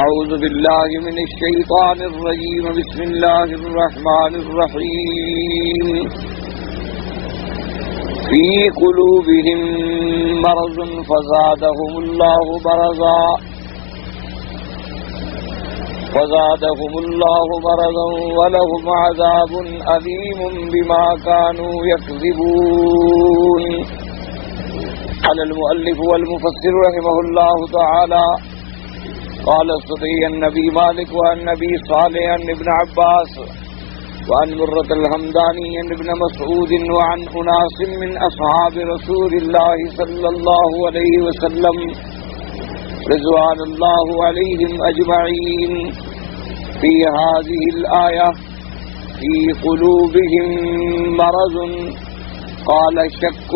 أعوذ بالله من الشيطان الرجيم. بسم الله الرحمن الرحيم. في قلوبهم مرض فزادهم الله مرضا ولهم عذاب أليم بما كانوا يكذبون. قال المؤلف والمفسر رحمه الله تعالى: قال الصدي النبي مالك وعن نبي صالح عن ابن عباس وعن مرة الحمداني عن ابن مسعود وعن أناس من أصحاب رسول الله صلى الله عليه وسلم رضوان الله عليهم أجمعين في هذه الآية: في قلوبهم مرض قال شك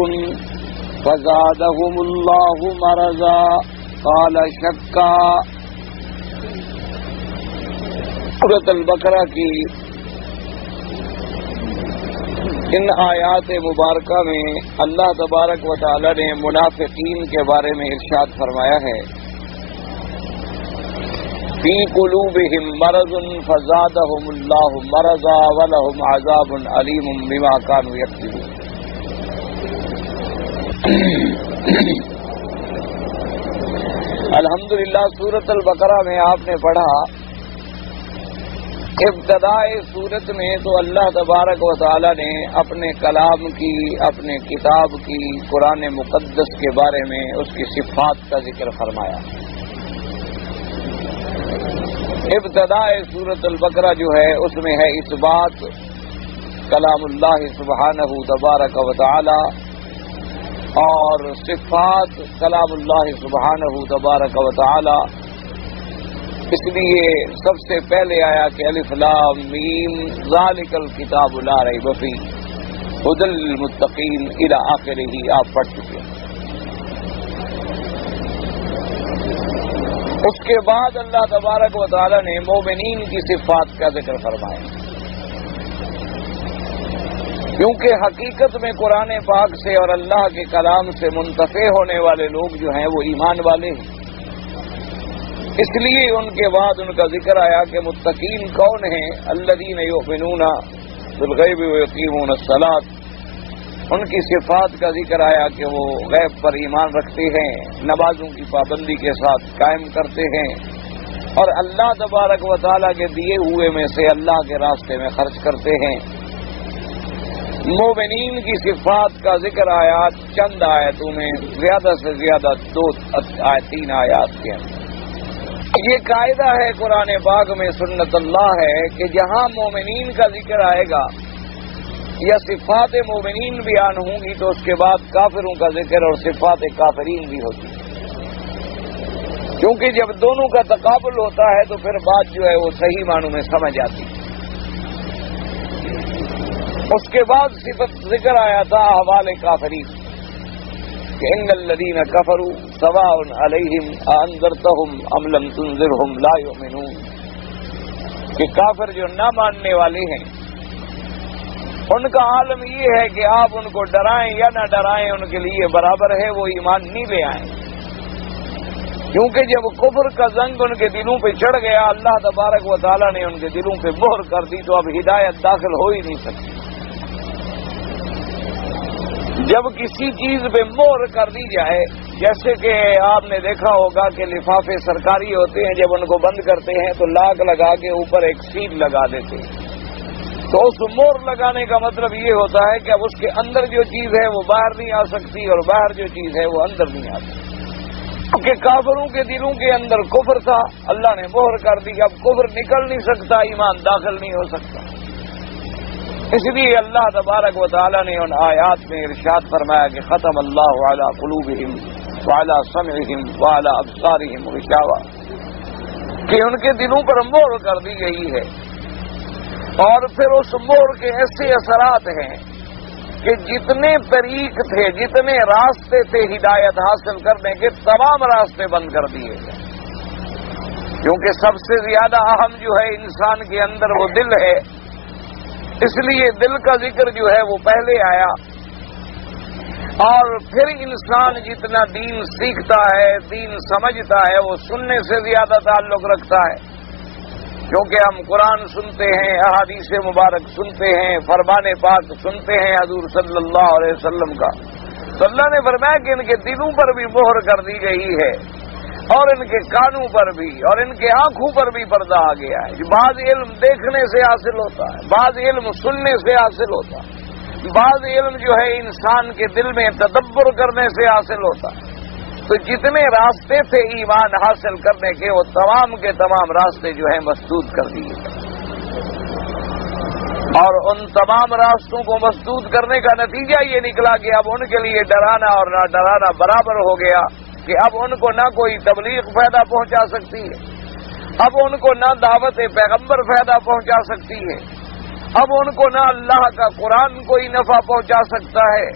فزادهم الله مرضا قال شكا. سورۃ البقرہ کی ان آیات مبارکہ میں اللہ تبارک و تعالی نے منافقین کے بارے میں ارشاد فرمایا ہے: فی قلوبہم مرض فزادہم اللہ مرضا ولہم عذاب علیم بما کانوا یکذبون. الحمدللہ سورۃ البقرہ میں آپ نے پڑھا، ابتدائے سورت میں تو اللہ تبارک و تعالی نے اپنے کلام کی، اپنے کتاب کی، قرآن مقدس کے بارے میں اس کی صفات کا ذکر فرمایا. ابتدائے سورت البقرہ جو ہے اس میں ہے اثبات کلام اللہ سبحانہ تبارک و تعالی اور صفات کلام اللہ سبحانہ تبارک و تعالی. اس لیے سب سے پہلے آیا کہ الف لام میم ذالک الکتاب لا ریب فیہ ھدی للمتقین الی آخرہ آپ پڑھ چکے ہیں. اس کے بعد اللہ تبارک و تعالی نے مومنین کی صفات کا ذکر فرمایا، کیونکہ حقیقت میں قرآن پاک سے اور اللہ کے کلام سے منتفع ہونے والے لوگ جو ہیں وہ ایمان والے ہیں. اس لیے ان کے بعد ان کا ذکر آیا کہ متقین کون ہیں؟ الذین یؤمنون بالغیب ویقیمون الصلاۃ. ان کی صفات کا ذکر آیا کہ وہ غیب پر ایمان رکھتے ہیں، نمازوں کی پابندی کے ساتھ قائم کرتے ہیں اور اللہ تبارک و تعالیٰ کے دیے ہوئے میں سے اللہ کے راستے میں خرچ کرتے ہیں. مومنین کی صفات کا ذکر آیا چند آیتوں میں، زیادہ سے زیادہ 3 آیات کے اندر. یہ قاعدہ ہے قرآن پاک میں، سنت اللہ ہے کہ جہاں مومنین کا ذکر آئے گا یا صفات مومنین بیان ہوں گی تو اس کے بعد کافروں کا ذکر اور صفات کافرین بھی ہوتی ہے، کیونکہ جب دونوں کا تقابل ہوتا ہے تو پھر بات جو ہے وہ صحیح معنوں میں سمجھ آتی ہے. اس کے بعد صفت ذکر آیا تھا احوال کافرین کہ ان الذین کفروا سواء علیہم اانذرتہم ام لم تنذرہم لا یؤمنون، کہ کافر جو نہ ماننے والے ہیں ان کا عالم یہ ہے کہ آپ ان کو ڈرائیں یا نہ ڈرائیں ان کے لیے برابر ہے، وہ ایمان نہیں لے آئیں. کیونکہ جب کفر کا زنگ ان کے دلوں پہ چڑھ گیا، اللہ تبارک و تعالیٰ نے ان کے دلوں پہ مہر کر دی تو اب ہدایت داخل ہو ہی نہیں سکتی. جب کسی چیز پہ مہر کر دی جائے، جیسے کہ آپ نے دیکھا ہوگا کہ لفافے سرکاری ہوتے ہیں، جب ان کو بند کرتے ہیں تو لاک لگا کے اوپر ایک سیل لگا دیتے ہیں، تو اس مہر لگانے کا مطلب یہ ہوتا ہے کہ اب اس کے اندر جو چیز ہے وہ باہر نہیں آ سکتی اور باہر جو چیز ہے وہ اندر نہیں آ سکتی. کیونکہ کافروں کے دلوں کے اندر کفر تھا، اللہ نے مہر کر دی، اب کفر نکل نہیں سکتا، ایمان داخل نہیں ہو سکتا. اس لیے اللہ تبارک و تعالی نے ان آیات میں ارشاد فرمایا کہ ختم اللہ علی قلوبہم وعلی سمعہم وعلی ابصارہم غشاوہ، کہ ان کے دلوں پر مہر کر دی گئی ہے. اور پھر اس مہر کے ایسے اثرات ہیں کہ جتنے طریق تھے، جتنے راستے تھے ہدایت حاصل کرنے کے، تمام راستے بند کر دیے گئے. کیونکہ سب سے زیادہ اہم جو ہے انسان کے اندر وہ دل ہے، اس لیے دل کا ذکر جو ہے وہ پہلے آیا. اور پھر انسان جتنا دین سیکھتا ہے، دین سمجھتا ہے، وہ سننے سے زیادہ تعلق رکھتا ہے، کیونکہ ہم قرآن سنتے ہیں، احادیث مبارک سنتے ہیں، فرمان پاک سنتے ہیں حضور صلی اللہ علیہ وسلم کا، تو اللہ نے فرمایا کہ ان کے دلوں پر بھی مہر کر دی گئی ہے، اور ان کے کانوں پر بھی، اور ان کے آنکھوں پر بھی پردہ آ گیا ہے۔ بعض علم دیکھنے سے حاصل ہوتا ہے، بعض علم سننے سے حاصل ہوتا ہے، بعض علم جو ہے انسان کے دل میں تدبر کرنے سے حاصل ہوتا ہے۔ تو جتنے راستے تھے ایمان حاصل کرنے کے، وہ تمام کے تمام راستے جو ہیں مسدود کر دیے گئے، اور ان تمام راستوں کو مسدود کرنے کا نتیجہ یہ نکلا کہ اب ان کے لیے ڈرانا اور نہ ڈرانا برابر ہو گیا، کہ اب ان کو نہ کوئی تبلیغ فائدہ پہنچا سکتی ہے، اب ان کو نہ دعوت پیغمبر فائدہ پہنچا سکتی ہے، اب ان کو نہ اللہ کا قرآن کوئی نفع پہنچا سکتا ہے،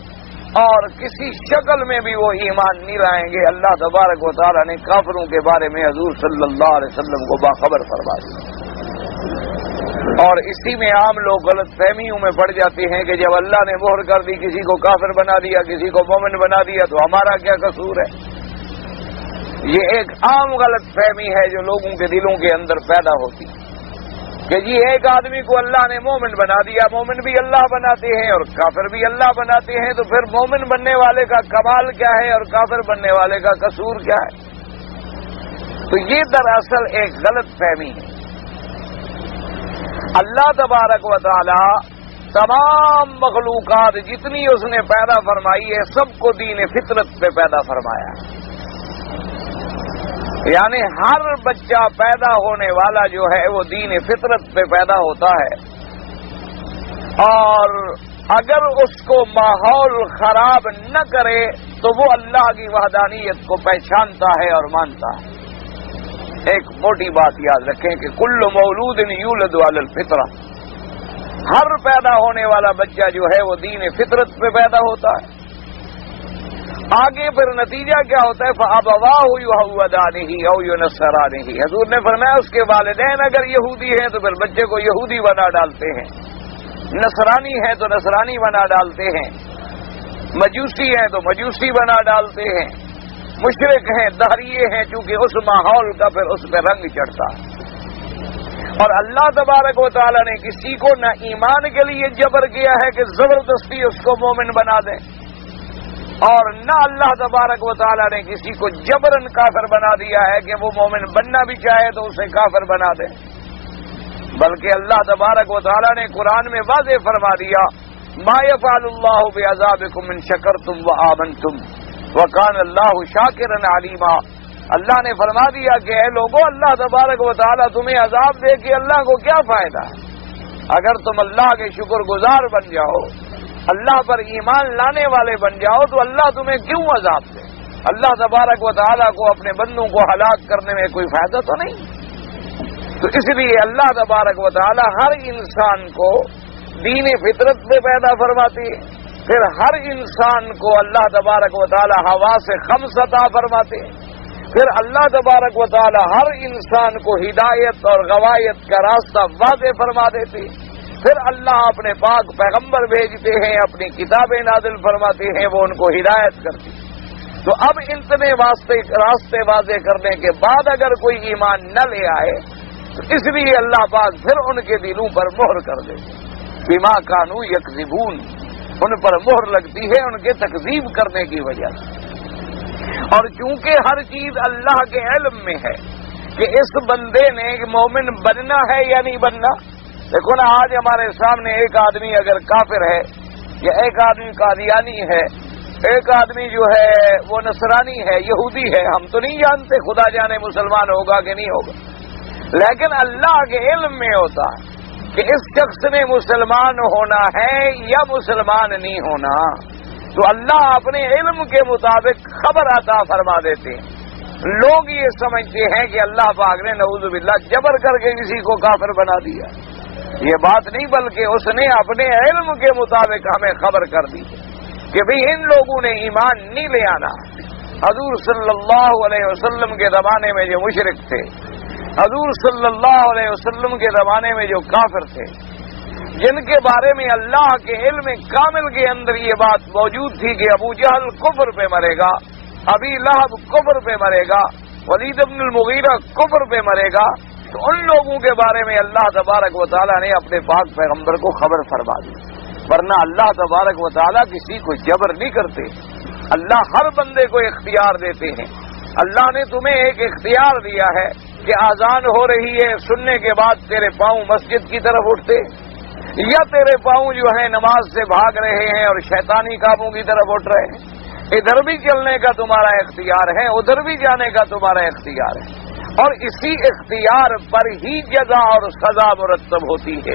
اور کسی شکل میں بھی وہ ایمان نہیں لائیں گے۔ اللہ تبارک و تعالیٰ نے کافروں کے بارے میں حضور صلی اللہ علیہ وسلم کو باخبر فرما دیا، اور اسی میں عام لوگ غلط فہمیوں میں پڑ جاتے ہیں کہ جب اللہ نے مہر کر دی، کسی کو کافر بنا دیا، کسی کو مومن بنا دیا، تو ہمارا کیا قصور ہے؟ یہ ایک عام غلط فہمی ہے جو لوگوں کے دلوں کے اندر پیدا ہوتی ہے کہ جی ایک آدمی کو اللہ نے مومن بنا دیا، مومن بھی اللہ بناتے ہیں اور کافر بھی اللہ بناتے ہیں، تو پھر مومن بننے والے کا کمال کیا ہے اور کافر بننے والے کا قصور کیا ہے؟ تو یہ دراصل ایک غلط فہمی ہے۔ اللہ تبارک و تعالی تمام مخلوقات جتنی اس نے پیدا فرمائی ہے، سب کو دین فطرت پہ پیدا فرمایا ہے، یعنی ہر بچہ پیدا ہونے والا جو ہے وہ دین فطرت پہ پیدا ہوتا ہے، اور اگر اس کو ماحول خراب نہ کرے تو وہ اللہ کی وحدانیت کو پہچانتا ہے اور مانتا ہے۔ ایک موٹی بات یاد رکھیں کہ کل مولود یولد علی الفطرہ، ہر پیدا ہونے والا بچہ جو ہے وہ دین فطرت پہ پیدا ہوتا ہے۔ آگے پھر نتیجہ کیا ہوتا ہے؟ فَأَبَوَاهُ يُهَوِّدَانِهِ أَوْ يُنَصِّرَانِهِ، حضور نے فرمایا اس کے والدین اگر یہودی ہیں تو پھر بچے کو یہودی بنا ڈالتے ہیں، نصرانی ہیں تو نصرانی بنا ڈالتے ہیں، مجوسی ہیں تو مجوسی بنا ڈالتے ہیں، مشرک ہیں، دہریے ہیں، چونکہ اس ماحول کا پھر اس پہ رنگ چڑھتا ہے۔ اور اللہ تبارک و تعالیٰ نے کسی کو نہ ایمان کے لیے جبر کیا ہے کہ زبردستی اس کو مومن بنا دیں، اور نہ اللہ تبارک و تعالیٰ نے کسی کو جبرن کافر بنا دیا ہے کہ وہ مومن بننا بھی چاہے تو اسے کافر بنا دے، بلکہ اللہ تبارک و تعالیٰ نے قرآن میں واضح فرما دیا ما یفعل اللہ بعذابکم ان شکرتم وآمنتم وکان اللہ شاکرا علیما۔ اللہ نے فرما دیا کہ اے لوگوں، اللہ تبارک و تعالیٰ تمہیں عذاب دے کے اللہ کو کیا فائدہ ہے؟ اگر تم اللہ کے شکر گزار بن جاؤ، اللہ پر ایمان لانے والے بن جاؤ، تو اللہ تمہیں کیوں عذاب دے؟ اللہ تبارک و تعالیٰ کو اپنے بندوں کو ہلاک کرنے میں کوئی فائدہ تو نہیں۔ تو اس لیے اللہ تبارک و تعالیٰ ہر انسان کو دین فطرت میں پیدا فرماتی ہے، پھر ہر انسان کو اللہ تبارک و تعالیٰ حواس خمس عطا فرماتے ہیں، پھر اللہ تبارک و تعالیٰ ہر انسان کو ہدایت اور غوایت کا راستہ واضح فرما دیتے ہیں، پھر اللہ اپنے پاک پیغمبر بھیجتے ہیں، اپنی کتابیں نازل فرماتے ہیں، وہ ان کو ہدایت کرتی ہیں۔ تو اب اتنے راستے واضح کرنے کے بعد اگر کوئی ایمان نہ لے آئے تو اس لیے اللہ پاک پھر ان کے دلوں پر مہر کر دیتے ہیں، بما کانوا یکذبون، ان پر مہر لگتی ہے ان کے تکذیب کرنے کی وجہ سے۔ اور چونکہ ہر چیز اللہ کے علم میں ہے کہ اس بندے نے مومن بننا ہے یا نہیں بننا۔ دیکھو نا، آج ہمارے سامنے ایک آدمی اگر کافر ہے، یا ایک آدمی قادیانی ہے، ایک آدمی جو ہے وہ نصرانی ہے، یہودی ہے، ہم تو نہیں جانتے، خدا جانے مسلمان ہوگا کہ نہیں ہوگا، لیکن اللہ کے علم میں ہوتا ہے کہ اس شخص نے مسلمان ہونا ہے یا مسلمان نہیں ہونا، تو اللہ اپنے علم کے مطابق خبر عطا فرما دیتے ہیں۔ لوگ یہ سمجھتے ہیں کہ اللہ پاک نے نعوذ باللہ جبر کر کے کسی کو کافر بنا دیا، یہ بات نہیں، بلکہ اس نے اپنے علم کے مطابق ہمیں خبر کر دی کہ بھئی ان لوگوں نے ایمان نہیں لے آنا۔ حضور صلی اللہ علیہ وسلم کے زمانے میں جو مشرک تھے، حضور صلی اللہ علیہ وسلم کے زمانے میں جو کافر تھے، جن کے بارے میں اللہ کے علم کامل کے اندر یہ بات موجود تھی کہ ابو جہل کفر پہ مرے گا، ابی لہب کفر پہ مرے گا، ولید بن المغیرہ کفر پہ مرے گا، تو ان لوگوں کے بارے میں اللہ تبارک و تعالیٰ نے اپنے پاک پیغمبر کو خبر فرما دی۔ ورنہ اللہ تبارک و تعالیٰ کسی کو جبر نہیں کرتے، اللہ ہر بندے کو اختیار دیتے ہیں۔ اللہ نے تمہیں ایک اختیار دیا ہے کہ اذان ہو رہی ہے، سننے کے بعد تیرے پاؤں مسجد کی طرف اٹھتے یا تیرے پاؤں جو ہیں نماز سے بھاگ رہے ہیں اور شیطانی کاموں کی طرف اٹھ رہے ہیں۔ ادھر بھی چلنے کا تمہارا اختیار ہے، ادھر بھی جانے کا تمہارا اختیار ہے، اور اسی اختیار پر ہی جزا اور سزا مرتب ہوتی ہے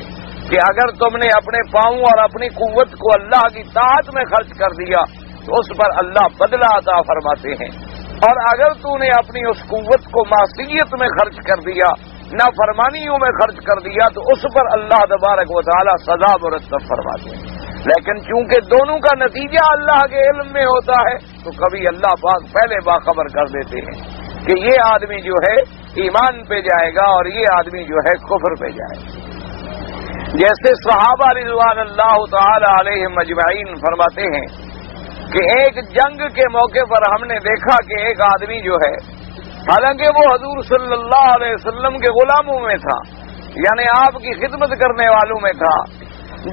کہ اگر تم نے اپنے پاؤں اور اپنی قوت کو اللہ کی طاعت میں خرچ کر دیا تو اس پر اللہ بدلہ عطا فرماتے ہیں، اور اگر تو نے اپنی اس قوت کو معصیت میں خرچ کر دیا، نافرمانیوں میں خرچ کر دیا، تو اس پر اللہ تبارک و تعالی سزا مرتب فرماتے ہیں۔ لیکن چونکہ دونوں کا نتیجہ اللہ کے علم میں ہوتا ہے تو کبھی اللہ پاک پہلے باخبر کر دیتے ہیں کہ یہ آدمی جو ہے ایمان پہ جائے گا اور یہ آدمی جو ہے کفر پہ جائے گا۔ جیسے صحابہ رضوان اللہ تعالی علیہم اجمعین فرماتے ہیں کہ ایک جنگ کے موقع پر ہم نے دیکھا کہ ایک آدمی جو ہے، حالانکہ وہ حضور صلی اللہ علیہ وسلم کے غلاموں میں تھا، یعنی آپ کی خدمت کرنے والوں میں تھا،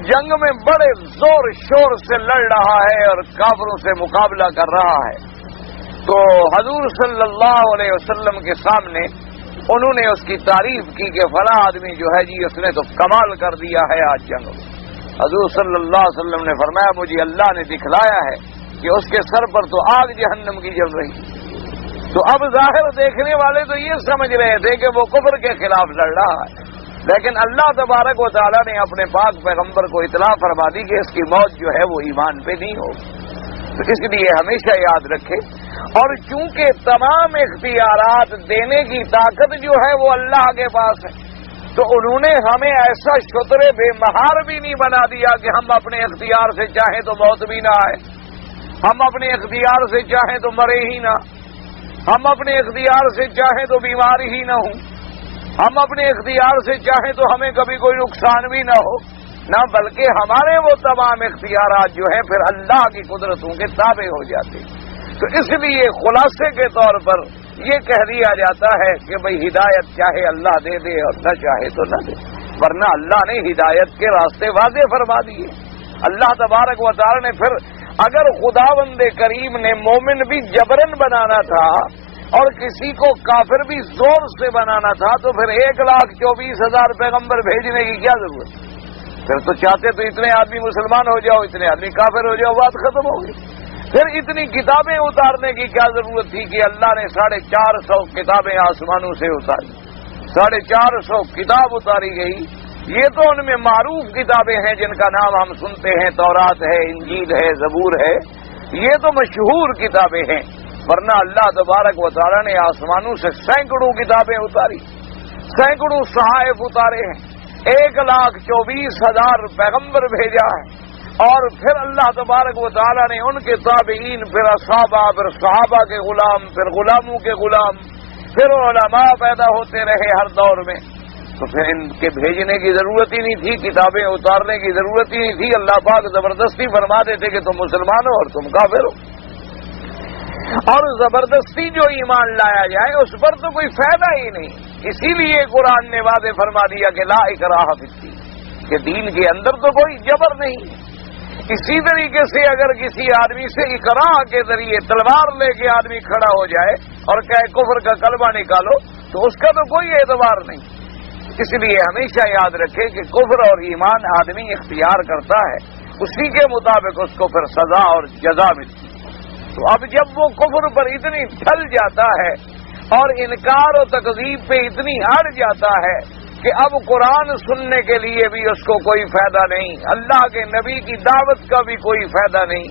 جنگ میں بڑے زور شور سے لڑ رہا ہے اور کافروں سے مقابلہ کر رہا ہے، تو حضور صلی اللہ علیہ وسلم کے سامنے انہوں نے اس کی تعریف کی کہ فلاں آدمی جو ہے جی اس نے تو کمال کر دیا ہے آج جنگ میں۔ حضور صلی اللہ علیہ وسلم نے فرمایا مجھے اللہ نے دکھلایا ہے کہ اس کے سر پر تو آگ جہنم کی جل رہی۔ تو اب ظاہر دیکھنے والے تو یہ سمجھ رہے تھے کہ وہ کفر کے خلاف لڑ رہا ہے، لیکن اللہ تبارک و تعالیٰ نے اپنے پاک پیغمبر کو اطلاع فرما دی کہ اس کی موت جو ہے وہ ایمان پہ نہیں ہوگی۔ تو اس لیے ہمیشہ یاد رکھے، اور چونکہ تمام اختیارات دینے کی طاقت جو ہے وہ اللہ کے پاس ہے، تو انہوں نے ہمیں ایسا شتر بے مہار بھی نہیں بنا دیا کہ ہم اپنے اختیار سے چاہیں تو موت بھی نہ آئے، ہم اپنے اختیار سے چاہیں تو مرے ہی نہ، ہم اپنے اختیار سے چاہیں تو بیمار ہی نہ ہوں، ہم اپنے اختیار سے چاہیں تو ہمیں کبھی کوئی نقصان بھی نہ ہو، نہ بلکہ ہمارے وہ تمام اختیارات جو ہیں پھر اللہ کی قدرتوں کے تابع ہو جاتے ہیں۔ تو اس لیے خلاصے کے طور پر یہ کہہ دیا جاتا ہے کہ بھئی ہدایت چاہے اللہ دے دے اور نہ چاہے تو نہ دے، ورنہ اللہ نے ہدایت کے راستے واضح فرما دیے۔ اللہ تبارک و تعالی نے پھر اگر خداوند کریم نے مومن بھی جبرن بنانا تھا اور کسی کو کافر بھی زور سے بنانا تھا تو پھر 1,24,000 پیغمبر بھیجنے کی کیا ضرورت؟ پھر تو چاہتے تو اتنے آدمی مسلمان ہو جاؤ، اتنے آدمی کافر ہو جاؤ، بات ختم ہو گئی۔ پھر اتنی کتابیں اتارنے کی کیا ضرورت تھی کہ اللہ نے 450 کتابیں آسمانوں سے اتاری، 450 کتاب اتاری گئی۔ یہ تو ان میں معروف کتابیں ہیں جن کا نام ہم سنتے ہیں، تورات ہے، انجیل ہے، زبور ہے، یہ تو مشہور کتابیں ہیں، ورنہ اللہ تبارک و تعالیٰ نے آسمانوں سے سینکڑوں کتابیں اتاری، سینکڑوں صحائف اتارے ہیں، 1,24,000 پیغمبر بھیجا ہے، اور پھر اللہ تبارک و تعالیٰ نے ان کے تابعین، پھر اصحابہ، پھر صحابہ کے غلام، پھر غلاموں کے غلام، پھر علماء پیدا ہوتے رہے ہر دور میں، تو پھر ان کے بھیجنے کی ضرورت ہی نہیں تھی، کتابیں اتارنے کی ضرورت ہی نہیں تھی۔ اللہ پاک زبردستی فرما دیتے کہ تم مسلمان ہو اور تم کافر ہو، اور زبردستی جو ایمان لایا جائے اس پر تو کوئی فائدہ ہی نہیں۔ اسی لیے قرآن نے واضح فرما دیا کہ لا اکراہ فی الدین، کہ دین کے اندر تو کوئی جبر نہیں۔ اسی طریقے سے اگر کسی آدمی سے اکراہ کے ذریعے تلوار لے کے آدمی کھڑا ہو جائے اور کہے کفر کا کلمہ نکالو تو اس کا تو کوئی اعتبار نہیں۔ اس لیے ہمیشہ یاد رکھے کہ کفر اور ایمان آدمی اختیار کرتا ہے، اسی کے مطابق اس کو پھر سزا اور جزا ملتی ہے۔ تو اب جب وہ کفر پر اتنی ڈھل جاتا ہے اور انکار و تکذیب پہ اتنی اڑ جاتا ہے کہ اب قرآن سننے کے لیے بھی اس کو کوئی فائدہ نہیں، اللہ کے نبی کی دعوت کا بھی کوئی فائدہ نہیں،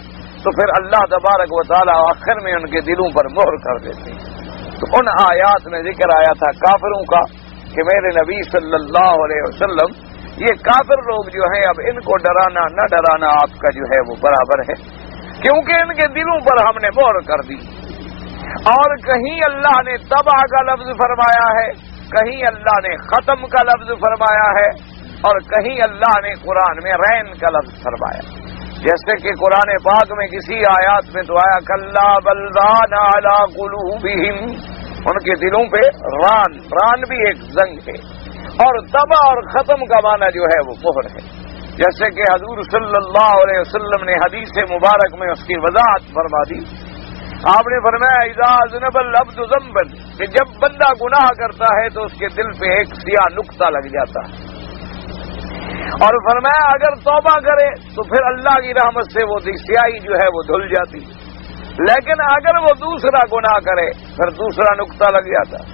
تو پھر اللہ تبارک و تعالیٰ آخر میں ان کے دلوں پر مہر کر دیتے ہیں۔ تو ان آیات میں ذکر آیا تھا کافروں کا کہ میرے نبی صلی اللہ علیہ وسلم یہ کافر لوگ جو ہیں اب ان کو ڈرانا نہ ڈرانا آپ کا جو ہے وہ برابر ہے، کیونکہ ان کے دلوں پر ہم نے مہر کر دی۔ اور کہیں اللہ نے تباہ کا لفظ فرمایا ہے، کہیں اللہ نے ختم کا لفظ فرمایا ہے، اور کہیں اللہ نے قرآن میں رین کا لفظ فرمایا، جیسے کہ قرآن پاک میں کسی آیات میں تو آیا کلا بل ران علی قلوبہم، ان کے دلوں پہ ران بھی ایک زنگ ہے، اور تباہ اور ختم کا معنی جو ہے وہ مہر ہے، جیسے کہ حضور صلی اللہ علیہ وسلم نے حدیث مبارک میں اس کی وضاحت فرما دی۔ آپ نے فرمایا اذا اذنب العبد ذنبا، کہ جب بندہ گناہ کرتا ہے تو اس کے دل پہ ایک سیاہ نقطہ لگ جاتا ہے، اور فرمایا اگر توبہ کرے تو پھر اللہ کی رحمت سے وہ سیاہی جو ہے وہ دھل جاتی، لیکن اگر وہ دوسرا گناہ کرے پھر دوسرا نقطہ لگ جاتا،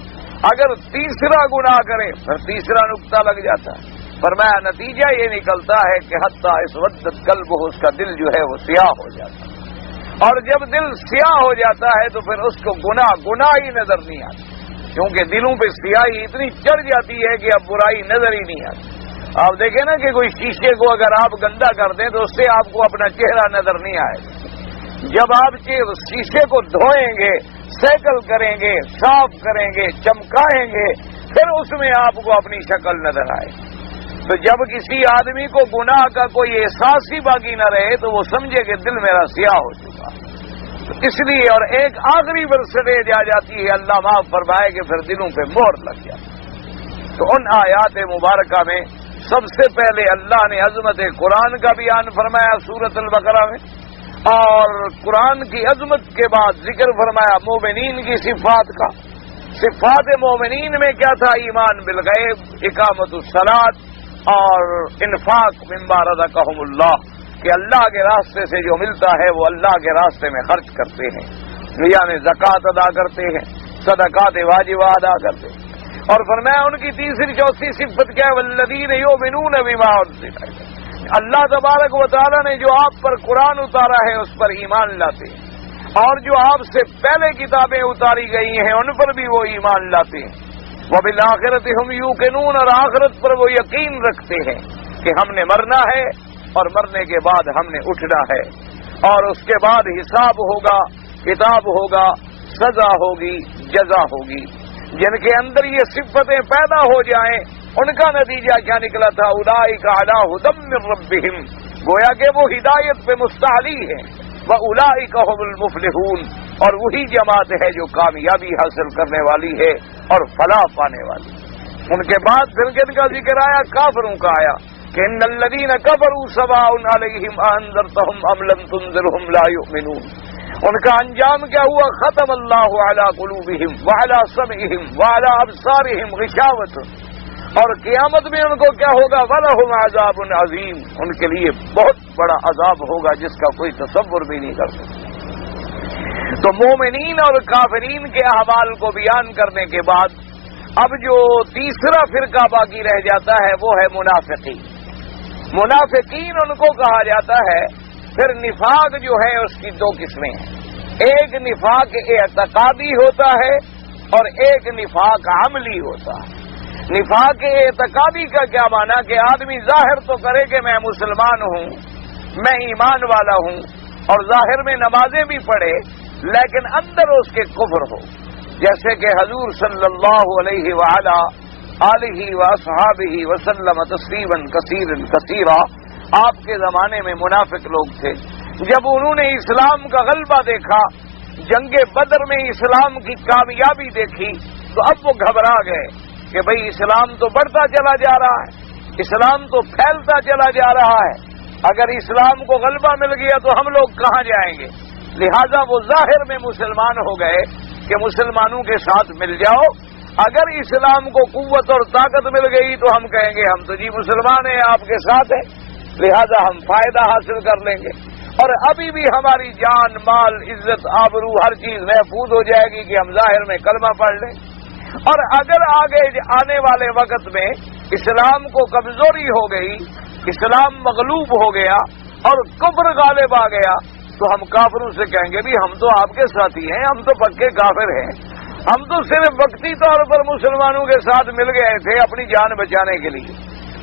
اگر تیسرا گناہ کرے پھر تیسرا نقطہ لگ جاتا۔ فرمایا نتیجہ یہ نکلتا ہے کہ حتی اسودت قلبہ، اس کا دل جو ہے وہ سیاہ ہو جاتا، اور جب دل سیاہ ہو جاتا ہے تو پھر اس کو گناہ ہی نظر نہیں آتا، کیونکہ دلوں پہ سیاہی اتنی چڑھ جاتی ہے کہ اب برائی نظر ہی نہیں آتی۔ آپ دیکھیں نا کہ کوئی شیشے کو اگر آپ گندا کر دیں تو اس سے آپ کو اپنا چہرہ نظر نہیں آئے گا، جب آپ شیشے کو دھوئیں گے، سیکل کریں گے، صاف کریں گے، چمکائیں گے، پھر اس میں آپ کو اپنی شکل نظر آئے۔ تو جب کسی آدمی کو گناہ کا کوئی احساس ہی باقی نہ رہے تو وہ سمجھے کہ دل میرا سیاہ ہو چکا، تو اس لیے اور ایک آخری برسٹیج آ جاتی ہے، اللہ معاف فرمائے کہ پھر دلوں پہ مہر لگ جاتی۔ تو ان آیات مبارکہ میں سب سے پہلے اللہ نے عظمت قرآن کا بیان فرمایا سورۃ البقرہ میں، اور قرآن کی عظمت کے بعد ذکر فرمایا مومنین کی صفات کا۔ صفات مومنین میں کیا تھا؟ ایمان بالغیب، اقامت الصلاۃ، اور انفاق مما رزقہم اللہ، کہ اللہ کے راستے سے جو ملتا ہے وہ اللہ کے راستے میں خرچ کرتے ہیں، یعنی زکوٰۃ ادا کرتے ہیں، صدقات واجبہ ادا کرتے ہیں۔ اور فرمایا ان کی تیسری چوتھی صفت کیا ہے؟ والذین یؤمنون بما انزل الیک، اللہ تبارک و تعالیٰ نے جو آپ پر قرآن اتارا ہے اس پر ایمان لاتے ہیں، اور جو آپ سے پہلے کتابیں اتاری گئی ہیں ان پر بھی وہ ایمان لاتے ہیں۔ وبالآخرۃ ہم یوقنون، اور آخرت پر وہ یقین رکھتے ہیں کہ ہم نے مرنا ہے اور مرنے کے بعد ہم نے اٹھنا ہے، اور اس کے بعد حساب ہوگا، کتاب ہوگا، سزا ہوگی، جزا ہوگی۔ جن کے اندر یہ صفتیں پیدا ہو جائیں ان کا نتیجہ کیا نکلا تھا؟ اولئک علی ھدی من ربہم، گویا کہ وہ ہدایت پہ مستعلی ہیں، واولئک ھم المفلحون، اور وہی جماعت ہے جو کامیابی حاصل کرنے والی ہے اور فلاح پانے والی۔ ان کے بعد پھر کن کا ذکر آیا؟ کافروں کا آیا کہ ان الذین کفروا سواء علیہم اانذرتہم ام لم تنذرہم لا یؤمنون۔ ان کا انجام کیا ہوا؟ ختم اللہ علی قلوبہم وعلی سمعہم وعلی ابصارہم غشاوۃ، اور قیامت میں ان کو کیا ہوگا؟ وَلَهُمْ عَذَابٌ عَظِيمٌ، ان کے لیے بہت بڑا عذاب ہوگا جس کا کوئی تصور بھی نہیں کر سکتا۔ تو مومنین اور کافرین کے احوال کو بیان کرنے کے بعد اب جو تیسرا فرقہ باقی رہ جاتا ہے وہ ہے منافقین۔ منافقین ان کو کہا جاتا ہے۔ پھر نفاق جو ہے اس کی دو قسمیں ہیں، ایک نفاق اعتقادی ہوتا ہے اور ایک نفاق عملی ہوتا ہے۔ نفاق اعتقادی کا کیا معنی کہ آدمی ظاہر تو کرے کہ میں مسلمان ہوں، میں ایمان والا ہوں، اور ظاہر میں نمازیں بھی پڑھے، لیکن اندر اس کے کفر ہو، جیسے کہ حضور صلی اللہ علیہ وآلہ آلہ واصحابہ وسلم تسلیما کثیرا کثیرا، آپ کے زمانے میں منافق لوگ تھے۔ جب انہوں نے اسلام کا غلبہ دیکھا، جنگ بدر میں اسلام کی کامیابی دیکھی، تو اب وہ گھبرا گئے کہ بھئی اسلام تو بڑھتا چلا جا رہا ہے، اسلام تو پھیلتا چلا جا رہا ہے، اگر اسلام کو غلبہ مل گیا تو ہم لوگ کہاں جائیں گے؟ لہذا وہ ظاہر میں مسلمان ہو گئے کہ مسلمانوں کے ساتھ مل جاؤ، اگر اسلام کو قوت اور طاقت مل گئی تو ہم کہیں گے ہم تو جی مسلمان ہیں، آپ کے ساتھ ہیں، لہذا ہم فائدہ حاصل کر لیں گے، اور ابھی بھی ہماری جان، مال، عزت، آبرو ہر چیز محفوظ ہو جائے گی کہ ہم ظاہر میں کلمہ پڑھ لیں۔ اور اگر آگے آنے والے وقت میں اسلام کو کمزوری ہو گئی، اسلام مغلوب ہو گیا اور کفر غالب آ گیا، تو ہم کافروں سے کہیں گے بھی ہم تو آپ کے ساتھی ہیں، ہم تو پکے کافر ہیں، ہم تو صرف وقتی طور پر مسلمانوں کے ساتھ مل گئے تھے اپنی جان بچانے کے لیے،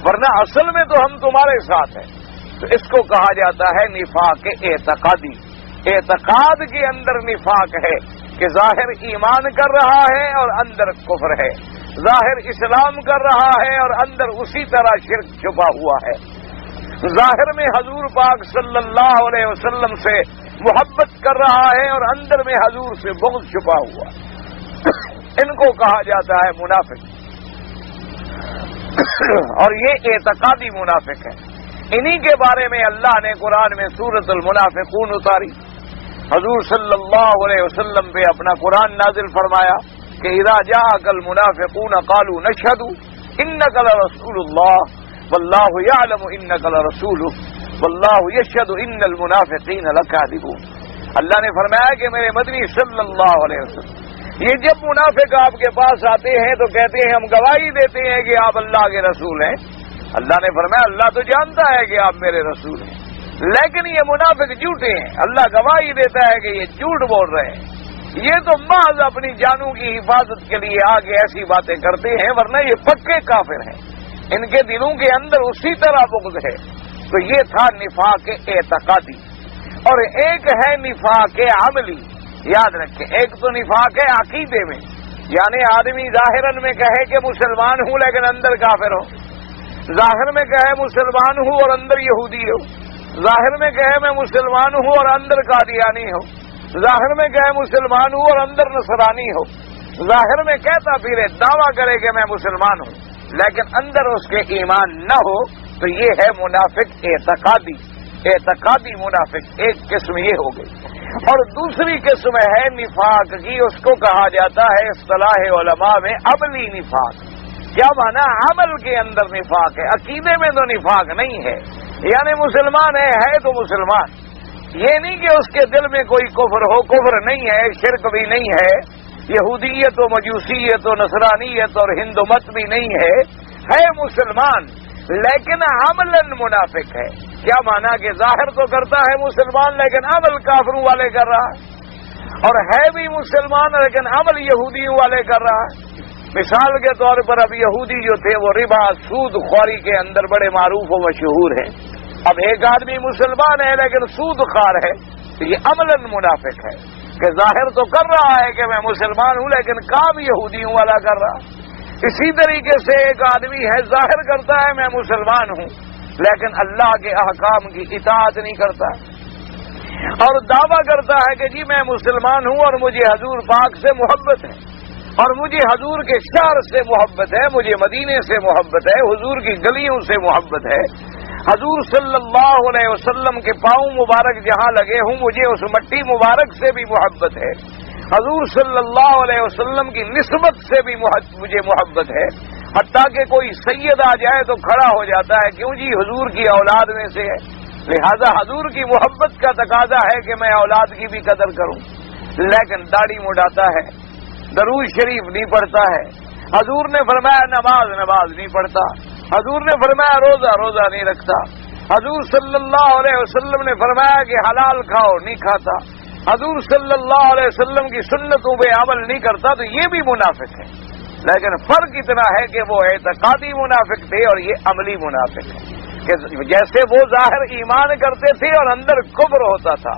ورنہ اصل میں تو ہم تمہارے ساتھ ہیں۔ تو اس کو کہا جاتا ہے نفاق اعتقادی۔ اعتقاد کے اندر نفاق ہے کہ ظاہر ایمان کر رہا ہے اور اندر کفر ہے، ظاہر اسلام کر رہا ہے اور اندر اسی طرح شرک چھپا ہوا ہے، ظاہر میں حضور پاک صلی اللہ علیہ وسلم سے محبت کر رہا ہے اور اندر میں حضور سے بغض چھپا ہوا ہے، ان کو کہا جاتا ہے منافق، اور یہ اعتقادی منافق ہے۔ انہی کے بارے میں اللہ نے قرآن میں سورۃ المنافقون اتاری، حضور صلی اللہ علیہ وسلم پہ اپنا قرآن نازل فرمایا کہ اذا جاءک المنافقون قالوا نشهد انک لرسول اللہ واللہ یعلم انک لرسولہ واللہ یشہد ان المنافقین لکاذبون۔ اللہ نے فرمایا کہ میرے مدنی صلی اللہ علیہ وسلم، یہ جب منافق آپ کے پاس آتے ہیں تو کہتے ہیں ہم گواہی دیتے ہیں کہ آپ اللہ کے رسول ہیں۔ اللہ نے فرمایا اللہ تو جانتا ہے کہ آپ میرے رسول ہیں، لیکن یہ منافق جھوٹے ہیں، اللہ گواہی دیتا ہے کہ یہ جھوٹ بول رہے ہیں، یہ تو محض اپنی جانوں کی حفاظت کے لیے آگے ایسی باتیں کرتے ہیں، ورنہ یہ پکے کافر ہیں، ان کے دلوں کے اندر اسی طرح بغض ہے۔ تو یہ تھا نفاق اعتقادی، اور ایک ہے نفاق عملی۔ یاد رکھیں، ایک تو نفاق عقیدے میں، یعنی آدمی ظاہراً میں کہے کہ مسلمان ہوں لیکن اندر کافر ہو، ظاہر میں کہے مسلمان ہوں اور اندر یہودی ہو، ظاہر میں کہے میں مسلمان ہوں اور اندر قادیانی ہو، ظاہر میں کہے مسلمان ہوں اور اندر نصرانی ہو، ظاہر میں کہتا پھرے دعویٰ کرے کہ میں مسلمان ہوں لیکن اندر اس کے ایمان نہ ہو، تو یہ ہے منافق اعتقادی منافق۔ ایک قسم یہ ہو گئی، اور دوسری قسم ہے نفاق کی، اس کو کہا جاتا ہے اصطلاح علماء میں عملی نفاق۔ کیا مانا؟ عمل کے اندر نفاق ہے، عقیدے میں تو نفاق نہیں ہے، یعنی مسلمان ہے تو مسلمان، یہ نہیں کہ اس کے دل میں کوئی کفر ہو، کفر نہیں ہے، شرک بھی نہیں ہے، یہودیت و مجوسیت و نصرانیت اور ہندو مت بھی نہیں ہے مسلمان، لیکن عملاً منافق ہے۔ کیا مانا؟ کہ ظاہر تو کرتا ہے مسلمان لیکن عمل کافروں والے کر رہا ہے، اور ہے بھی مسلمان لیکن عمل یہودیوں والے کر رہا ہے۔ مثال کے طور پر اب یہودی جو تھے وہ ربا، سود خوری کے اندر بڑے معروف و مشہور ہیں، اب ایک آدمی مسلمان ہے لیکن سود خوار ہے، تو یہ عملاً منافق ہے کہ ظاہر تو کر رہا ہے کہ میں مسلمان ہوں لیکن کام یہودیوں والا کر رہا۔ اسی طریقے سے ایک آدمی ہے ظاہر کرتا ہے میں مسلمان ہوں لیکن اللہ کے احکام کی اطاعت نہیں کرتا، اور دعویٰ کرتا ہے کہ جی میں مسلمان ہوں اور مجھے حضور پاک سے محبت ہے، اور مجھے حضور کے شہر سے محبت ہے، مجھے مدینے سے محبت ہے، حضور کی گلیوں سے محبت ہے، حضور صلی اللہ علیہ وسلم کے پاؤں مبارک جہاں لگے ہوں مجھے اس مٹی مبارک سے بھی محبت ہے، حضور صلی اللہ علیہ وسلم کی نسبت سے بھی مجھے محبت ہے، حتیٰ کہ کوئی سید آ جائے تو کھڑا ہو جاتا ہے کیوں جی حضور کی اولاد میں سے ہے، لہذا حضور کی محبت کا تقاضا ہے کہ میں اولاد کی بھی قدر کروں، لیکن داڑھی مڈاتا ہے، درود شریف نہیں پڑھتا ہے، حضور نے فرمایا نماز نہیں پڑھتا، حضور نے فرمایا روزہ نہیں رکھتا، حضور صلی اللہ علیہ وسلم نے فرمایا کہ حلال کھاؤ نہیں کھاتا، حضور صلی اللہ علیہ وسلم کی سنتوں پہ عمل نہیں کرتا، تو یہ بھی منافق ہے۔ لیکن فرق اتنا ہے کہ وہ اعتقادی منافق تھے اور یہ عملی منافق ہے، کہ جیسے وہ ظاہر ایمان کرتے تھے اور اندر کفر ہوتا تھا،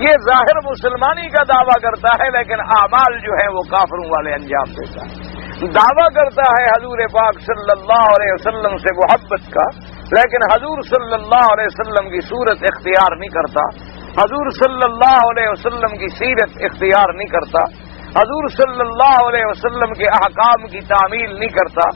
یہ ظاہر مسلمانی کا دعویٰ کرتا ہے لیکن اعمال جو ہے وہ کافروں والے انجام دیتا ہے، دعویٰ کرتا ہے حضور پاک صلی اللہ علیہ وسلم سے محبت کا، لیکن حضور صلی اللہ علیہ وسلم کی صورت اختیار نہیں کرتا، حضور صلی اللہ علیہ وسلم کی سیرت اختیار نہیں کرتا، حضور صلی اللہ علیہ وسلم کے احکام کی تعمیل نہیں کرتا،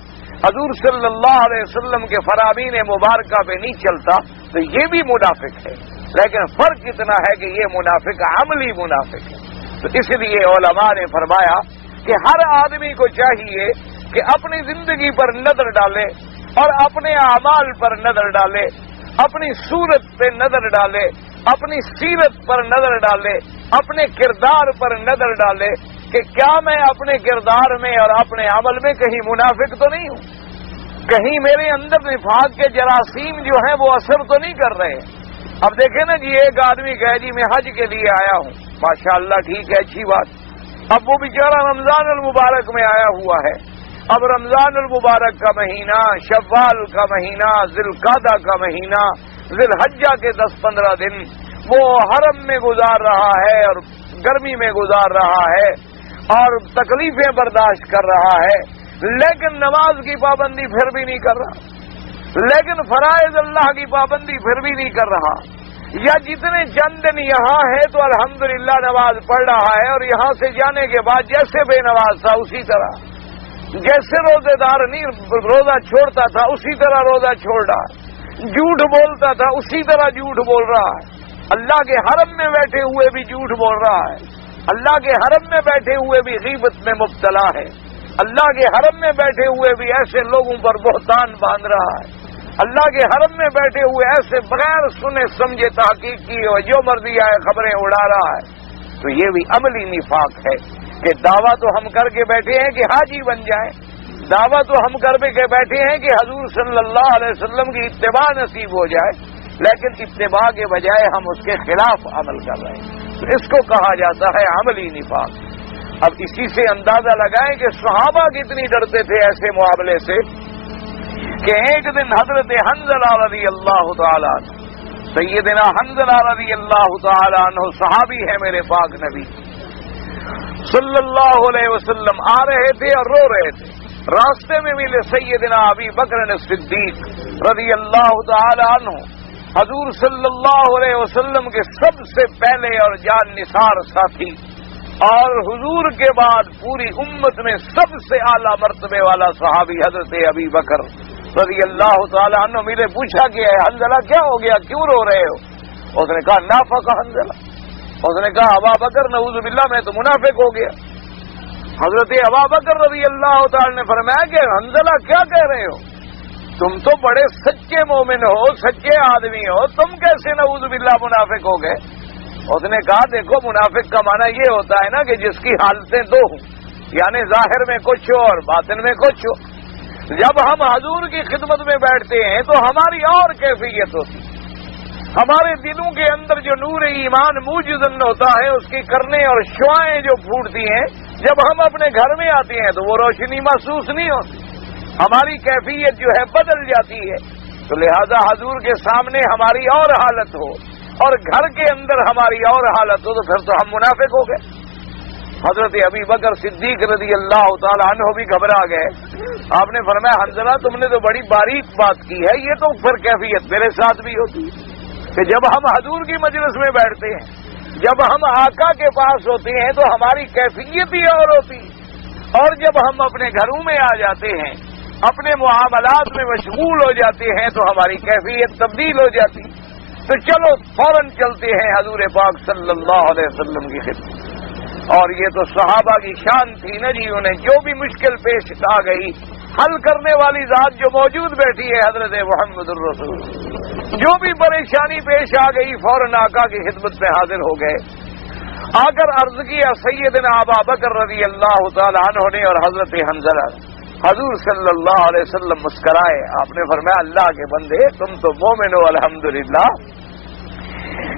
حضور صلی اللہ علیہ وسلم کے فرامین مبارکہ پہ نہیں چلتا، تو یہ بھی منافق ہے، لیکن فرق اتنا ہے کہ یہ منافق عملی منافق ہے۔ تو اس لیے علماء نے فرمایا کہ ہر آدمی کو چاہیے کہ اپنی زندگی پر نظر ڈالے اور اپنے اعمال پر نظر ڈالے، اپنی صورت پہ نظر ڈالے، اپنی سیرت پر نظر ڈالے، اپنے کردار پر نظر ڈالے کہ کیا میں اپنے کردار میں اور اپنے عمل میں کہیں منافق تو نہیں ہوں، کہیں میرے اندر نفاق کے جراثیم جو ہیں وہ اثر تو نہیں کر رہے۔ اب دیکھیں نا جی، ایک آدمی کہے جی میں حج کے لیے آیا ہوں، ماشاءاللہ ٹھیک ہے، اچھی بات، اب وہ بیچارہ رمضان المبارک میں آیا ہوا ہے، اب رمضان المبارک کا مہینہ، شوال کا مہینہ، ذی القعدہ کا مہینہ، ذی الحجہ کے 10-15 دن وہ حرم میں گزار رہا ہے اور گرمی میں گزار رہا ہے اور تکلیفیں برداشت کر رہا ہے، لیکن نماز کی پابندی پھر بھی نہیں کر رہا, لیکن فرائض اللہ کی پابندی پھر بھی نہیں کر رہا, یا جتنے چند دن یہاں ہے تو الحمدللہ نماز پڑھ رہا ہے, اور یہاں سے جانے کے بعد جیسے بے نماز تھا اسی طرح, جیسے روزے دار نہیں روزہ چھوڑتا تھا اسی طرح روزہ چھوڑ رہا ہے, جھوٹ بولتا تھا اسی طرح جھوٹ بول رہا ہے, اللہ کے حرم میں بیٹھے ہوئے بھی جھوٹ بول رہا ہے, اللہ کے حرم میں بیٹھے ہوئے بھی غیبت میں مبتلا ہے, اللہ کے حرم میں بیٹھے ہوئے بھی ایسے لوگوں پر بہتان باندھ رہا ہے, اللہ کے حرم میں بیٹھے ہوئے ایسے بغیر سنے سمجھے تحقیق کی اور جو مرضی آئے خبریں اڑا رہا ہے. تو یہ بھی عملی نفاق ہے کہ دعویٰ تو ہم کر کے بیٹھے ہیں کہ حاجی بن جائیں, دعویٰ تو ہم کر کے بیٹھے ہیں کہ حضور صلی اللہ علیہ وسلم کی اتباع نصیب ہو جائے, لیکن اتباع کے بجائے ہم اس کے خلاف عمل کر رہے ہیں. تو اس کو کہا جاتا ہے عملی نفاق. اب اسی سے اندازہ لگائیں کہ صحابہ کتنی ڈرتے تھے ایسے معاملے سے کہ ایک دن حضرت حنظلہ رضی اللہ تعالیٰ عنہ, سیدنا حنظلہ رضی اللہ تعالیٰ عنہ صحابی ہے میرے پاک نبی صلی اللہ علیہ وسلم, آ رہے تھے اور رو رہے تھے. راستے میں ملے سیدنا ابی بکر صدیق رضی اللہ تعالیٰ عنہ, حضور صلی اللہ علیہ وسلم کے سب سے پہلے اور جان نثار ساتھی, اور حضور کے بعد پوری امت میں سب سے اعلیٰ مرتبے والا صحابی حضرت ابی بکر رضی اللہ تعالیٰ عنہ ملے. پوچھا کہ اے حنظلہ کیا ہو گیا, کیوں رو رہے ہو؟ اس نے کہا نافق حنظلہ. اس نے کہا ابا بکر نعوذ باللہ میں تو منافق ہو گیا. حضرت ابا بکر رضی اللہ تعالیٰ نے فرمایا کہ حنظلہ کیا کہہ رہے ہو, تم تو بڑے سچے مومن ہو, سچے آدمی ہو, تم کیسے نعوذ باللہ منافق ہو گئے؟ اس نے کہا دیکھو منافق کا معنی یہ ہوتا ہے نا کہ جس کی حالتیں دو ہوں, یعنی ظاہر میں کچھ ہو اور باطن میں کچھ ہو. جب ہم حضور کی خدمت میں بیٹھتے ہیں تو ہماری اور کیفیت ہوتی ہے, ہمارے دلوں کے اندر جو نور ایمان موجزن ہوتا ہے اس کی کرنے اور شعائیں جو پھوٹتی ہیں, جب ہم اپنے گھر میں آتے ہیں تو وہ روشنی محسوس نہیں ہوتی, ہماری کیفیت جو ہے بدل جاتی ہے. تو لہذا حضور کے سامنے ہماری اور حالت ہو اور گھر کے اندر ہماری اور حالت ہو تو پھر تو ہم منافق ہو گئے. حضرت ابی بکر صدیق رضی اللہ تعالیٰ عنہ بھی گھبرا گئے. آپ نے فرمایا حنظلہ تم نے تو بڑی باریک بات کی ہے, یہ تو پھر کیفیت میرے ساتھ بھی ہوتی ہے کہ جب ہم حضور کی مجلس میں بیٹھتے ہیں, جب ہم آقا کے پاس ہوتے ہیں تو ہماری کیفیت ہی اور ہوتی ہے, اور جب ہم اپنے گھروں میں آ جاتے ہیں, اپنے معاملات میں مشغول ہو جاتے ہیں تو ہماری کیفیت تبدیل ہو جاتی. تو چلو فوراً چلتے ہیں حضور پاک صلی اللہ علیہ وسلم کی خدمت. اور یہ تو صحابہ کی شان تھی نا جی, انہیں جو بھی مشکل پیش آ گئی حل کرنے والی ذات جو موجود بیٹھی ہے حضرت محمد الرسول, جو بھی پریشانی پیش آ گئی فوراً آقا کی خدمت میں حاضر ہو گئے. آ کر عرض کیا سیدنا ابا بکر رضی اللہ تعالیٰ عنہ نے اور حضرت حنظلہ. حضور صلی اللہ علیہ وسلم مسکرائے, آپ نے فرمایا اللہ کے بندے تم تو مومن ہو الحمدللہ.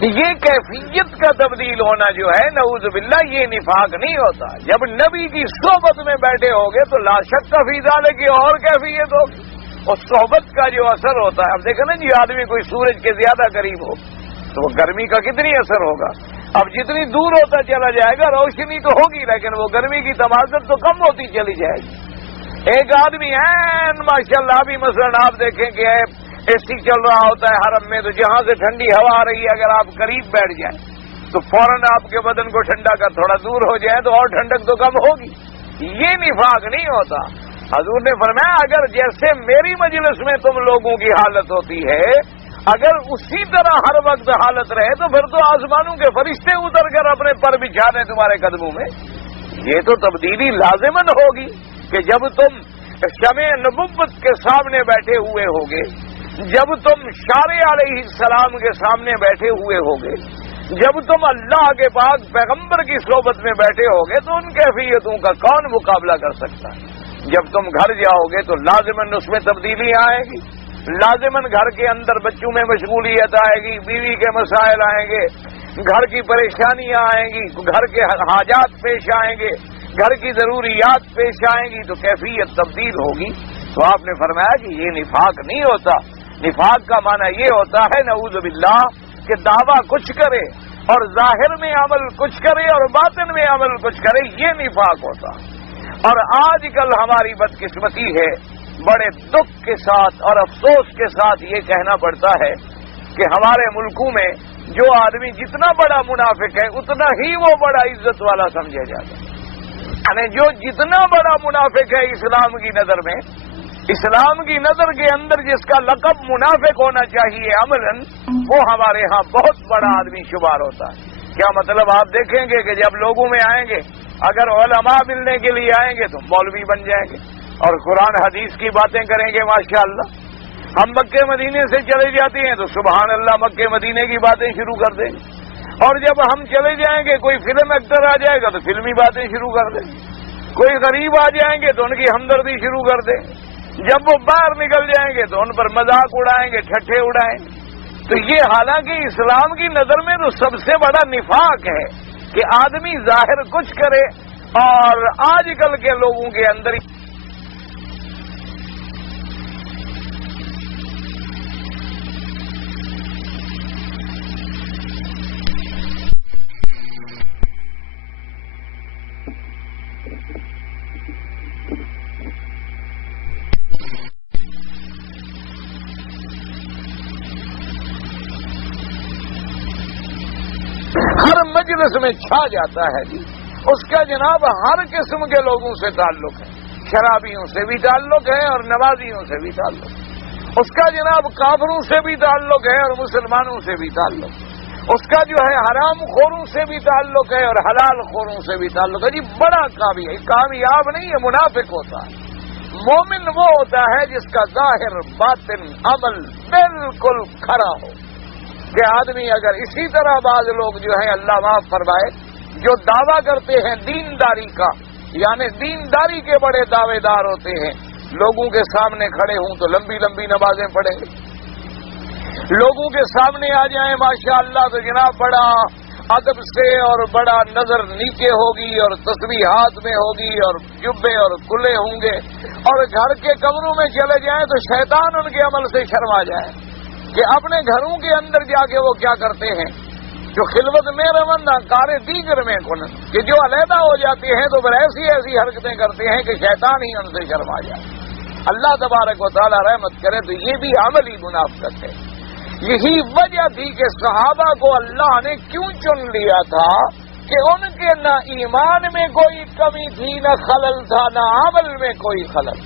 یہ کیفیت کا تبدیل ہونا جو ہے نعوذ باللہ یہ نفاق نہیں ہوتا. جب نبی کی صحبت میں بیٹھے ہوگے تو لا شک فی ذالک کی اور کیفیت ہوگی, اور صحبت کا جو اثر ہوتا ہے. اب دیکھیں نا جی, آدمی کوئی سورج کے زیادہ قریب ہو تو وہ گرمی کا کتنی اثر ہوگا. اب جتنی دور ہوتا چلا جائے گا روشنی تو ہوگی, لیکن وہ گرمی کی تمازت تو کم ہوتی چلی جائے گی. ایک آدمی ماشاءاللہ ابھی مثلا آپ دیکھیں کہ اے سی چل رہا ہوتا ہے حرم میں, تو جہاں سے ٹھنڈی ہوا آ رہی ہے اگر آپ قریب بیٹھ جائیں تو فوراً آپ کے بدن کو ٹھنڈا کر تھوڑا دور ہو جائے تو اور ٹھنڈک تو کم ہوگی. یہ نفاق نہیں ہوتا. حضور نے فرمایا اگر جیسے میری مجلس میں تم لوگوں کی حالت ہوتی ہے اگر اسی طرح ہر وقت حالت رہے تو پھر تو آسمانوں کے فرشتے اتر کر اپنے پر بچھا دیں تمہارے قدموں میں. یہ تو تبدیلی لازمن ہوگی کہ جب تم شمع نبوت کے سامنے بیٹھے ہوئے ہوگے, جب تم شارع علیہ السلام کے سامنے بیٹھے ہوئے ہوگے, جب تم اللہ کے پاک پیغمبر کی صحبت میں بیٹھے ہوگے تو ان کیفیتوں کا کون مقابلہ کر سکتا ہے. جب تم گھر جاؤ گے تو لازماً اس میں تبدیلی آئے گی, لازماً گھر کے اندر بچوں میں مشغولیت آئے گی, بیوی کے مسائل آئیں گے, گھر کی پریشانیاں آئیں گی, گھر کے حاجات پیش آئیں گے, گھر کی ضروریات پیش آئیں گی, تو کیفیت تبدیل ہوگی. تو آپ نے فرمایا کہ یہ نفاق نہیں ہوتا. نفاق کا معنی یہ ہوتا ہے نعوذ باللہ کہ دعویٰ کچھ کرے اور ظاہر میں عمل کچھ کرے اور باطن میں عمل کچھ کرے, یہ نفاق ہوتا. اور آج کل ہماری بدقسمتی ہے، بڑے دکھ کے ساتھ اور افسوس کے ساتھ یہ کہنا پڑتا ہے کہ ہمارے ملکوں میں جو آدمی جتنا بڑا منافق ہے اتنا ہی وہ بڑا عزت والا سمجھا جاتا ہے۔ یعنی جو جتنا بڑا منافق ہے اسلام کی نظر میں، اسلام کی نظر کے اندر جس کا لقب منافق ہونا چاہیے عملاً، وہ ہمارے ہاں بہت بڑا آدمی شمار ہوتا ہے۔ کیا مطلب؟ آپ دیکھیں گے کہ جب لوگوں میں آئیں گے، اگر علماء ملنے کے لیے آئیں گے تو مولوی بن جائیں گے اور قرآن حدیث کی باتیں کریں گے ماشاءاللہ۔ ہم مکے مدینے سے چلے جاتے ہیں تو سبحان اللہ مکے مدینے کی باتیں شروع کر دیں گے، اور جب ہم چلے جائیں گے کوئی فلم ایکٹر آ جائے گا تو فلمی باتیں شروع کر دیں گے، کوئی غریب آ جائیں گے تو ان کی ہمدردی شروع کر دیں گے، جب وہ باہر نکل جائیں گے تو ان پر مذاق اڑائیں گے، ٹھٹھے اڑائیں گے۔ تو یہ حالانکہ اسلام کی نظر میں تو سب سے بڑا نفاق ہے کہ آدمی ظاہر کچھ کرے، اور آج کل کے لوگوں کے اندر ہر مجلس میں چھا جاتا ہے جی، اس کا جناب ہر قسم کے لوگوں سے تعلق ہے، شرابیوں سے بھی تعلق ہے اور نمازیوں سے بھی تعلق ہے، اس کا جناب کافروں سے بھی تعلق ہے اور مسلمانوں سے بھی تعلق ہے، اس کا جو ہے حرام خوروں سے بھی تعلق ہے اور حلال خوروں سے بھی تعلق ہے جی۔ بڑا کامیاب نہیں ہے، منافق ہوتا ہے۔ مومن وہ ہوتا ہے جس کا ظاہر باطن عمل بالکل کھرا ہو، کہ آدمی اگر اسی طرح بعض لوگ جو ہیں اللہ معاف فرمائے جو دعویٰ کرتے ہیں دینداری کا، یعنی دینداری کے بڑے دعوے دار ہوتے ہیں، لوگوں کے سامنے کھڑے ہوں تو لمبی لمبی نمازیں پڑھیں گے، لوگوں کے سامنے آ جائیں ماشاءاللہ تو جناب بڑا ادب سے اور بڑا نظر نیچے ہوگی اور تسبیح ہاتھ میں ہوگی اور جبے اور کلے ہوں گے، اور گھر کے کمروں میں چلے جائیں تو شیطان ان کے عمل سے شرما جائے کہ اپنے گھروں کے اندر جا کے وہ کیا کرتے ہیں، جو خلوت میں روندہ کارے دیگر میں کنن، کہ جو علیحدہ ہو جاتے ہیں تو پھر ایسی ایسی حرکتیں کرتے ہیں کہ شیطان ہی ان سے شرما جائے۔ اللہ تبارک و تعالی رحمت کرے تو یہ بھی عملی منافقت ہے۔ یہی وجہ تھی کہ صحابہ کو اللہ نے کیوں چن لیا تھا کہ ان کے نہ ایمان میں کوئی کمی تھی، نہ خلل تھا، نہ عمل میں کوئی خلل،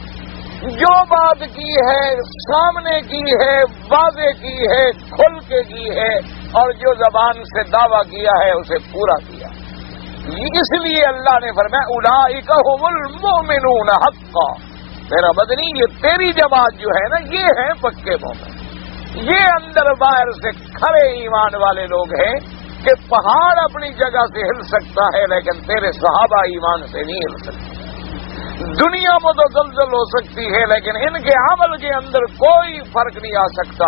جو بات کی ہے سامنے کی ہے، واضح کی ہے، کھل کے کی ہے، اور جو زبان سے دعویٰ کیا ہے اسے پورا کیا۔ اس لیے اللہ نے فرمایا اولئک هم المؤمنون حقا، میرا مدنی یہ تیری جماعت جو ہے نا یہ ہے پکے مومن، یہ اندر باہر سے کھڑے ایمان والے لوگ ہیں کہ پہاڑ اپنی جگہ سے ہل سکتا ہے لیکن تیرے صحابہ ایمان سے نہیں ہل سکتے، دنیا متزلزل ہو سکتی ہے لیکن ان کے عمل کے اندر کوئی فرق نہیں آ سکتا۔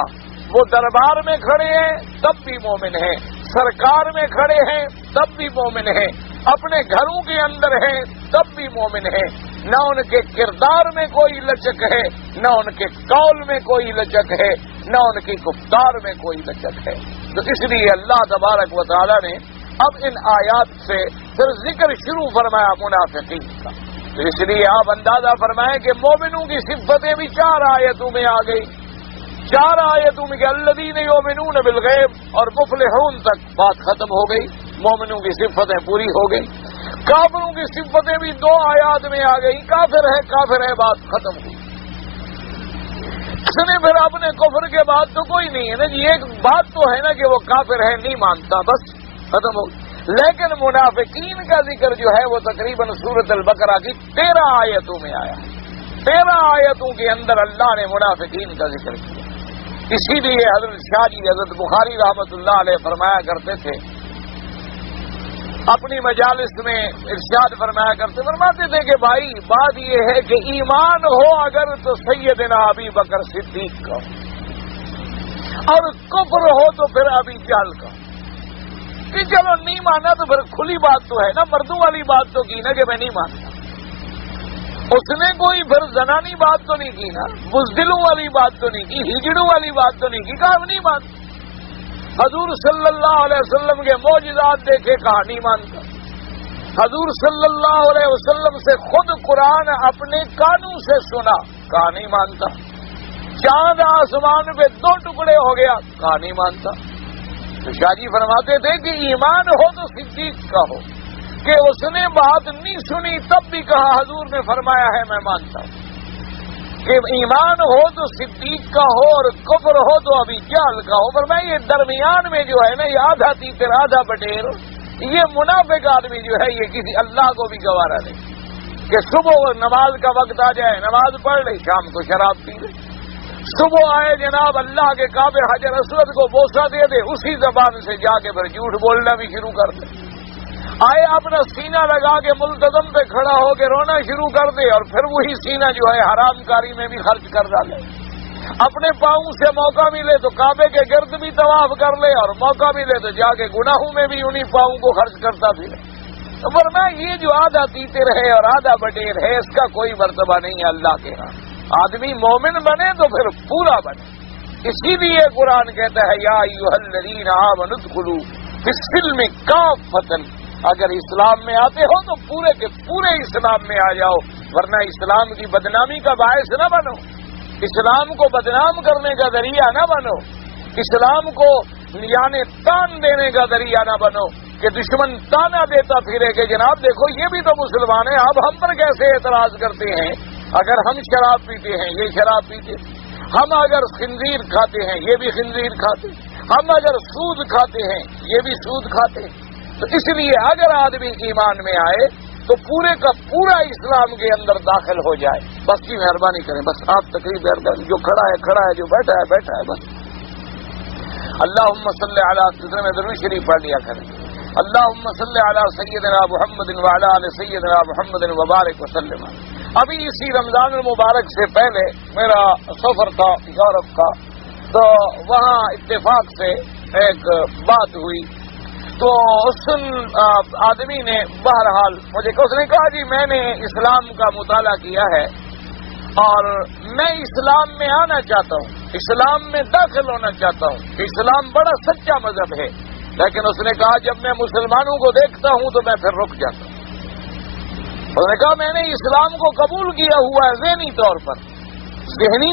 وہ دربار میں کھڑے ہیں تب بھی مومن ہیں، سرکار میں کھڑے ہیں تب بھی مومن ہیں، اپنے گھروں کے اندر ہیں تب بھی مومن ہیں، نہ ان کے کردار میں کوئی لچک ہے، نہ ان کے قول میں کوئی لچک ہے، نہ ان کی گفتار میں کوئی لچک ہے۔ تو اس لیے اللہ تبارک و تعالی نے اب ان آیات سے پھر ذکر شروع فرمایا منافقین کا۔ تو اس لیے آپ اندازہ فرمائیں کہ مومنوں کی صفتیں بھی 4 آیتوں میں آ گئی، 4 آیتوں میں کہ الذین یؤمنون بالغیب اور مفلحون تک بات ختم ہو گئی، مومنوں کی صفتیں پوری ہو گئی۔ کافروں کی صفتیں بھی 2 آیات میں آ گئی، کافر ہے بات ختم ہوئی۔ اس نے پھر اپنے کفر کے بعد تو کوئی نہیں ہے نا جی، ایک بات تو ہے نا کہ وہ کافر ہے نہیں مانتا، بس ختم ہو گئی۔ لیکن منافقین کا ذکر جو ہے وہ تقریباً سورۃ البقرہ کی 13 آیتوں میں آیا، 13 آیتوں کے اندر اللہ نے منافقین کا ذکر کیا۔ اسی لیے حضرت شاہ جی حضرت بخاری رحمۃ اللہ علیہ فرمایا کرتے تھے، اپنی مجالس میں ارشاد فرماتے تھے کہ بھائی بات یہ ہے کہ ایمان ہو اگر تو سیدنا ابی بکر صدیق کا، اور کفر ہو تو پھر ابی جہل کا، کہ چلو نہیں مانا تو پھر کھلی بات تو ہے نا، مردوں والی بات تو کی نا کہ میں نہیں مانتا، اس نے کوئی پھر زنانی بات تو نہیں کی نا، بزدلوں والی بات تو نہیں کی، ہجڑوں والی بات تو نہیں کی، کہا نہیں مانتا۔ حضور صلی اللہ علیہ وسلم کے معجزات دیکھے کہا نہیں مانتا، حضور صلی اللہ علیہ وسلم سے خود قرآن اپنے کانوں سے سنا، کہا نہیں مانتا۔ چاند آسمان پہ 2 ٹکڑے ہو گیا، کہا نہیں مانتا۔ تو شاہ جی فرماتے تھے کہ ایمان ہو تو صدیق کا ہو، کہ اس نے بات نہیں سنی تب بھی کہا حضور نے فرمایا ہے میں مانتا ہوں۔ کہ ایمان ہو تو صدیق کا ہو اور کفر ہو تو ابھی جہل کا ہو۔ پر میں یہ درمیان میں جو ہے نا، یہ آدھا تیتر آدھا بٹیر، یہ منافق آدمی جو ہے یہ کسی اللہ کو بھی گوارا نہیں کہ صبح نماز کا وقت آ جائے نماز پڑھ لے، شام کو شراب پی لے، صبح آئے جناب اللہ کے کعبے حجر اسود کو بوسہ دے دے، اسی زبان سے جا کے پھر جھوٹ بولنا بھی شروع کر دے، آئے اپنا سینہ لگا کے ملتزم پہ کھڑا ہو کے رونا شروع کر دے اور پھر وہی سینہ جو ہے حرام کاری میں بھی خرچ کر ڈالے، اپنے پاؤں سے موقع ملے تو کعبے کے گرد بھی طواف کر لے اور موقع ملے تو جا کے گناہوں میں بھی انہی پاؤں کو خرچ کرتا پھرے۔ ورنہ یہ جو آدھا تیتر ہے اور آدھا بٹیر ہے اس کا کوئی مرتبہ نہیں ہے اللہ کے ہاں۔ آدمی مومن بنے تو پھر پورا بنے، اسی لیے قرآن کہتا ہے یا ایھا الذین آمنوا ادخلوا فی السلم کافۃ، اگر اسلام میں آتے ہو تو پورے کے پورے اسلام میں آ جاؤ، ورنہ اسلام کی بدنامی کا باعث نہ بنو، اسلام کو بدنام کرنے کا ذریعہ نہ بنو، اسلام کو یعنی تان دینے کا ذریعہ نہ بنو کہ دشمن تانا دیتا پھرے کہ جناب دیکھو یہ بھی تو مسلمان ہیں، اب ہم پر کیسے اعتراض کرتے ہیں؟ اگر ہم شراب پیتے ہیں یہ شراب پیتے، ہم اگر خنزیر کھاتے ہیں یہ بھی خنزیر کھاتے، ہم اگر سود کھاتے ہیں یہ بھی سود کھاتے۔ تو اس لیے اگر آدمی ایمان میں آئے تو پورے کا پورا اسلام کے اندر داخل ہو جائے۔ بس کی مہربانی کریں، بس آپ تقریب جو کھڑا ہے کھڑا ہے، جو بیٹھا ہے بیٹھا ہے، بس اللہم صلی علی سیدنا درود شریف پڑھ لیا کریں، اللہم صلی علی سیدنا محمد وعلی آل سیدنا محمد وبارک وسلم۔ ابھی اسی رمضان المبارک سے پہلے میرا سفر تھا یورپ کا، تو وہاں اتفاق سے ایک بات ہوئی، تو اس آدمی نے بہرحال مجھے اس نے کہا جی میں نے اسلام کا مطالعہ کیا ہے اور میں اسلام میں آنا چاہتا ہوں، اسلام میں داخل ہونا چاہتا ہوں، اسلام بڑا سچا مذہب ہے، لیکن اس نے کہا جب میں مسلمانوں کو دیکھتا ہوں تو میں پھر رک جاتا ہوں۔ اس نے کہا میں نے اسلام کو قبول کیا ہوا ہے ذہنی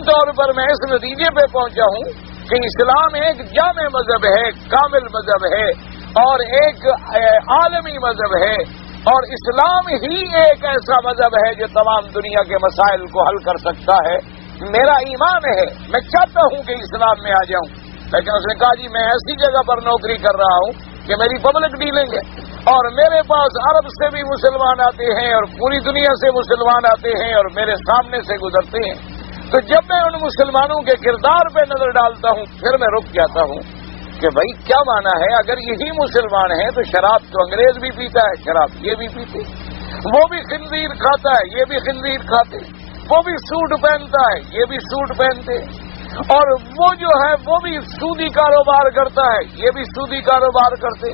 طور پر میں اس نتیجے پہ پہنچا ہوں کہ اسلام ایک جامع مذہب ہے، کامل مذہب ہے اور ایک عالمی مذہب ہے، اور اسلام ہی ایک ایسا مذہب ہے جو تمام دنیا کے مسائل کو حل کر سکتا ہے۔ میرا ایمان ہے، میں چاہتا ہوں کہ اسلام میں آ جاؤں، لیکن اس نے کہا جی میں ایسی جگہ پر نوکری کر رہا ہوں کہ میری پبلک ڈیلنگ ہے اور میرے پاس عرب سے بھی مسلمان آتے ہیں اور پوری دنیا سے مسلمان آتے ہیں اور میرے سامنے سے گزرتے ہیں، تو جب میں ان مسلمانوں کے کردار پہ نظر ڈالتا ہوں پھر میں رک جاتا ہوں کہ بھائی کیا مانا ہے، اگر یہی مسلمان ہیں تو شراب تو انگریز بھی پیتا ہے، شراب یہ بھی پیتے، وہ بھی خنزیر کھاتا ہے یہ بھی خنزیر کھاتے، وہ بھی سوٹ پہنتا ہے یہ بھی سوٹ پہنتے، اور وہ جو ہے وہ بھی سودی کاروبار کرتا ہے یہ بھی سودی کاروبار کرتے،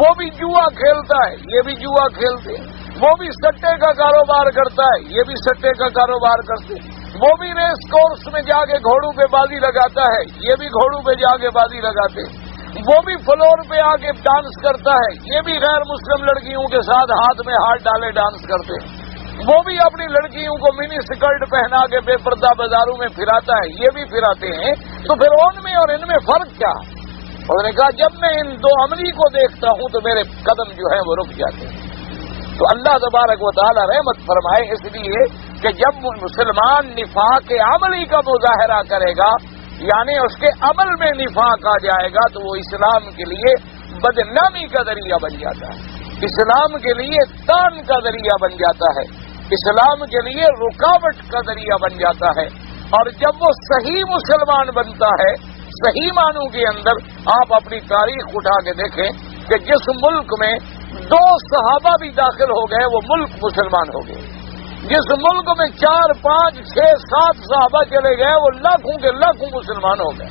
وہ بھی جوا کھیلتا ہے یہ بھی جوا کھیلتے، وہ بھی سٹے کا کاروبار کرتا ہے یہ بھی سٹے کا کاروبار کرتے، وہ بھی ریس کورس میں جا کے گھوڑوں پہ بازی لگاتا ہے یہ بھی گھوڑوں پہ جا کے بازی لگاتے، وہ بھی فلور پہ آ کے ڈانس کرتا ہے یہ بھی غیر مسلم لڑکیوں کے ساتھ ہاتھ میں ہاتھ ڈالے ڈانس کرتے، وہ بھی اپنی لڑکیوں کو منی سکرٹ پہنا کے بے پردہ بازاروں میں پھراتا ہے یہ بھی پھراتے ہیں، تو پھر ان میں اور ان میں فرق کیا؟ انہوں نے کہا جب میں ان دو عملی کو دیکھتا ہوں تو میرے قدم جو ہے وہ رک جاتے ہیں۔ تو اللہ تبارک و تعالی رحمت فرمائے، اس لیے کہ جب مسلمان نفاق عملی کا مظاہرہ کرے گا یعنی اس کے عمل میں نفاق آ جائے گا تو وہ اسلام کے لیے بدنامی کا ذریعہ بن جاتا ہے، اسلام کے لیے تان کا ذریعہ بن جاتا ہے، اسلام کے لیے رکاوٹ کا ذریعہ بن جاتا ہے۔ اور جب وہ صحیح مسلمان بنتا ہے صحیح معنوں کے اندر، آپ اپنی تاریخ اٹھا کے دیکھیں کہ جس ملک میں 2 صحابہ بھی داخل ہو گئے وہ ملک مسلمان ہو گئے، جس ملک میں 4 5 6 7 صحابہ چلے گئے وہ لاکھوں کے لاکھوں مسلمان ہو گئے۔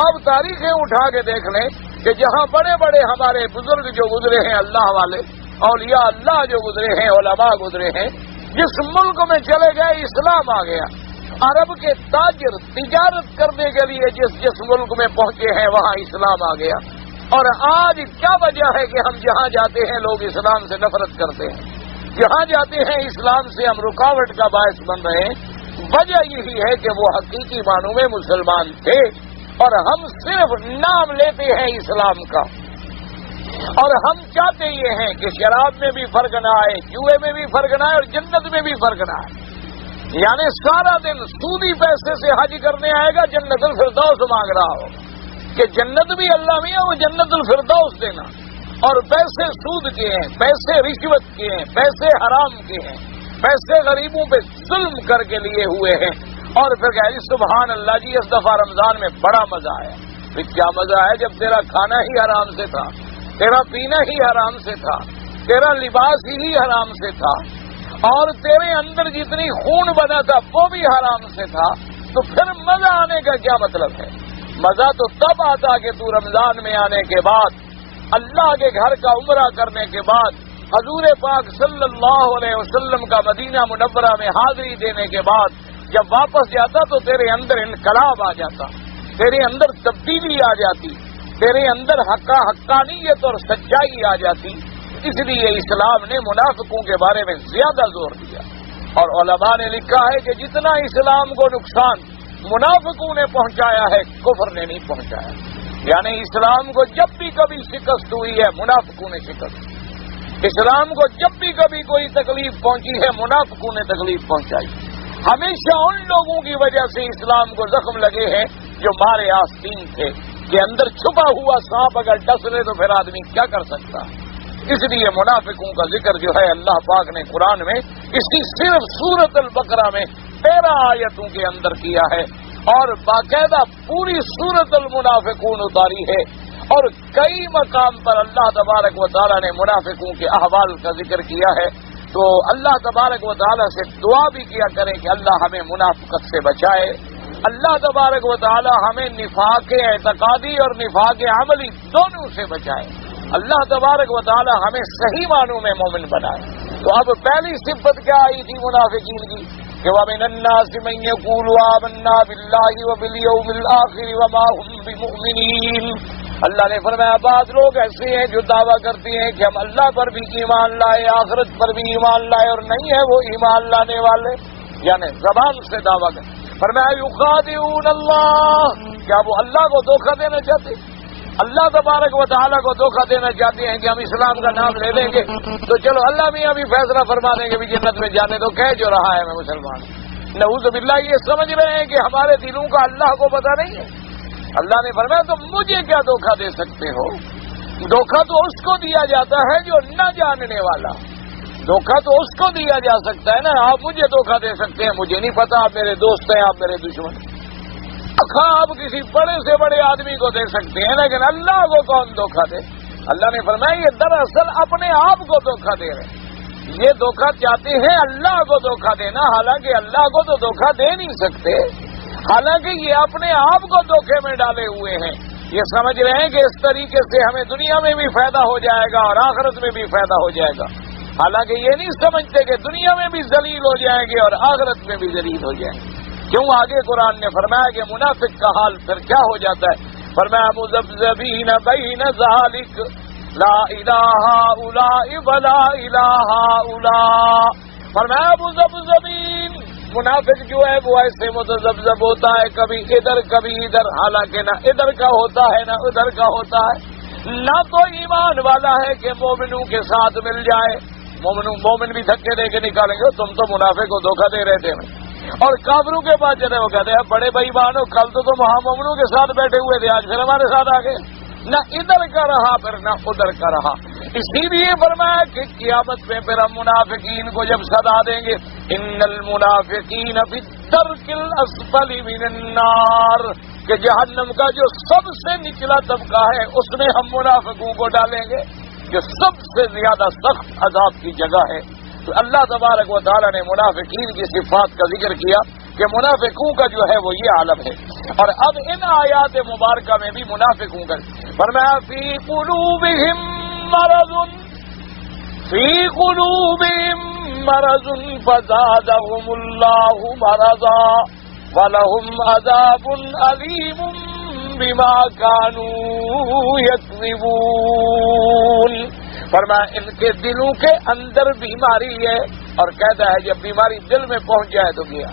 آپ تاریخیں اٹھا کے دیکھ لیں کہ جہاں بڑے بڑے ہمارے بزرگ جو گزرے ہیں اللہ والے، اولیاء اللہ جو گزرے ہیں، علماء گزرے ہیں، جس ملک میں چلے گئے اسلام آ گیا۔ عرب کے تاجر تجارت کرنے کے لیے جس ملک میں پہنچے ہیں وہاں اسلام آ گیا، اور آج کیا وجہ ہے کہ ہم جہاں جاتے ہیں لوگ اسلام سے نفرت کرتے ہیں، جہاں جاتے ہیں اسلام سے ہم رکاوٹ کا باعث بن رہے ہیں؟ وجہ یہی ہے کہ وہ حقیقی معنوں میں مسلمان تھے اور ہم صرف نام لیتے ہیں اسلام کا، اور ہم چاہتے یہ ہیں کہ شراب میں بھی فرق نہ آئے، جوئے میں بھی فرق نہ آئے اور جنت میں بھی فرق نہ آئے۔ یعنی سارا دن سودی پیسے سے حج کرنے آئے گا، جنت الفردوس مانگ رہا ہو کہ جنت بھی اللہ میاں وہ جنت الفردوس دینا، اور پیسے سود کے ہیں، پیسے رشوت کے ہیں، پیسے حرام کے ہیں، پیسے غریبوں پہ ظلم کر کے لیے ہوئے ہیں۔ اور پھر کہہ سبحان اللہ جی اس دفعہ رمضان میں بڑا مزہ آیا۔ پھر کیا مزہ ہے جب تیرا کھانا ہی حرام سے تھا، تیرا پینا ہی حرام سے تھا، تیرا لباس ہی حرام سے تھا، اور تیرے اندر جتنی خون بنا تھا وہ بھی حرام سے تھا، تو پھر مزہ آنے کا کیا مطلب ہے؟ مزہ تو تب آتا کہ تو رمضان میں آنے کے بعد، اللہ کے گھر کا عمرہ کرنے کے بعد، حضور پاک صلی اللہ علیہ وسلم کا مدینہ منورہ میں حاضری دینے کے بعد جب واپس جاتا تو تیرے اندر انقلاب آ جاتا، تیرے اندر تبدیلی آ جاتی، تیرے اندر حقانیت اور سچائی آ جاتی۔ اس لیے اسلام نے منافقوں کے بارے میں زیادہ زور دیا، اور علماء نے لکھا ہے کہ جتنا اسلام کو نقصان منافقوں نے پہنچایا ہے کفر نے نہیں پہنچایا۔ یعنی اسلام کو جب بھی کبھی شکست ہوئی ہے منافقوں نے شکست، اسلام کو جب بھی کبھی کوئی تکلیف پہنچی ہے منافقوں نے تکلیف پہنچائی۔ ہمیشہ ان لوگوں کی وجہ سے اسلام کو زخم لگے ہیں جو مارے آستین تھے، کہ اندر چھپا ہوا سانپ اگر ڈس لے تو پھر آدمی کیا کر سکتا۔ اس لیے منافقوں کا ذکر جو ہے اللہ پاک نے قرآن میں اس کی صرف سورۃ البقرہ میں 13 آیتوں کے اندر کیا ہے، اور باقاعدہ پوری سورۃ المنافقون اتاری ہے، اور کئی مقام پر اللہ تبارک و تعالیٰ نے منافقوں کے احوال کا ذکر کیا ہے۔ تو اللہ تبارک و تعالیٰ سے دعا بھی کیا کریں کہ اللہ ہمیں منافقت سے بچائے، اللہ تبارک و تعالیٰ ہمیں نفاق اعتقادی اور نفاق عملی دونوں سے بچائے، اللہ تبارک و تعالیٰ ہمیں صحیح معنوں میں مومن بنائے۔ تو اب پہلی صفت کیا آئی تھی منافقین کی کہ وَمِنَ النَّاسِ مَن يَقُولُ آمَنَّا بِاللَّهِ وَبِالْيَوْمِ الْآخِرِ وَمَا هُمْ بِمُؤْمِنِينَ۔ اللہ نے فرمایا بعض لوگ ایسے ہیں جو دعویٰ کرتے ہیں کہ ہم اللہ پر بھی ایمان لائے، آخرت پر بھی ایمان لائے، اور نہیں ہے وہ ایمان لانے والے، یعنی زبان سے دعویٰ کرتے۔ فرمایا یخادعون اللہ، کیا وہ اللہ کو دھوکہ دینا چاہتے؟ اللہ تبارک و تعالیٰ کو دھوکہ دینا چاہتے ہیں کہ ہم اسلام کا نام لے لیں گے تو چلو اللہ میاں بھی فیصلہ فرما دیں گے بھی جنت میں جانے تو کہہ جو رہا ہے میں مسلمان۔ نعوذ باللہ یہ سمجھ رہے ہیں کہ ہمارے دلوں کا اللہ کو پتہ نہیں ہے۔ اللہ نے فرمایا تو مجھے کیا دھوکہ دے سکتے ہو؟ دھوکہ تو اس کو دیا جاتا ہے جو نہ جاننے والا، دھوکہ تو اس کو دیا جا سکتا ہے نا۔ آپ مجھے دھوکہ دے سکتے ہیں، مجھے نہیں پتا آپ میرے دوست ہیں، آپ میرے دشمن۔ آپ کسی بڑے سے بڑے آدمی کو دے سکتے ہیں لیکن اللہ کو کون دھوکہ دے؟ اللہ نے فرمایا یہ دراصل اپنے آپ کو دھوکہ دے رہے ہیں، یہ دھوکہ چاہتے ہیں اللہ کو دھوکہ دینا، حالانکہ اللہ کو تو دھوکہ دے نہیں سکتے، حالانکہ یہ اپنے آپ کو دھوکے میں ڈالے ہوئے ہیں۔ یہ سمجھ رہے ہیں کہ اس طریقے سے ہمیں دنیا میں بھی فائدہ ہو جائے گا اور آخرت میں بھی فائدہ ہو جائے گا، حالانکہ یہ نہیں سمجھتے کہ دنیا میں بھی ذلیل ہو جائیں گے اور آخرت میں بھی ذلیل ہو جائیں گے۔ کیوں؟ آگے قرآن نے فرمایا کہ منافق کا حال پھر کیا ہو جاتا ہے؟ فرمایا مذبذبین بین ذالک لا الہ الا ولا الہ الا۔ فرمایا مذبذبین، منافق جو ہے وہ ایسے متذبذب ہوتا ہے، کبھی ادھر کبھی ادھر، حالانکہ نہ ادھر کا ہوتا ہے نہ ادھر کا ہوتا ہے، نہ تو ایمان والا ہے کہ مومنوں کے ساتھ مل جائے، مومن بھی دھکے دے کے نکالیں گے تم تو منافق کو دھوکہ دے رہے تھے، اور کافروں کے پاس جاتے وہ کہتے ہیں بڑے بھائی بانو کل تو تم مومنوں کے ساتھ بیٹھے ہوئے تھے، آج پھر ہمارے ساتھ آ گئے۔ نہ ادھر کا رہا پھر نہ ادھر کا رہا۔ اسی لیے فرمایا کہ قیامت میں پھر ہم منافقین کو جب سزا دیں گے، ان المنافقین فی الدرک الاسفل من النار، کہ جہنم کا جو سب سے نچلا طبقہ ہے اس میں ہم منافقوں کو ڈالیں گے، جو سب سے زیادہ سخت عذاب کی جگہ ہے۔ تو اللہ تبارک و تعالیٰ نے منافقین کی صفات کا ذکر کیا کہ منافقوں کا جو ہے وہ یہ عالم ہے۔ اور اب ان آیات مبارکہ میں بھی منافقوں کا فرمایا فی قلوبہم مرض، فی قلوبہم مرض فزادہم اللہ مرضا ولہم عذاب علیم بما كانوا يكذبون. فرمایا ان کے دلوں کے اندر بیماری ہے. اور کہتا ہے جب بیماری دل میں پہنچ جائے تو گیا،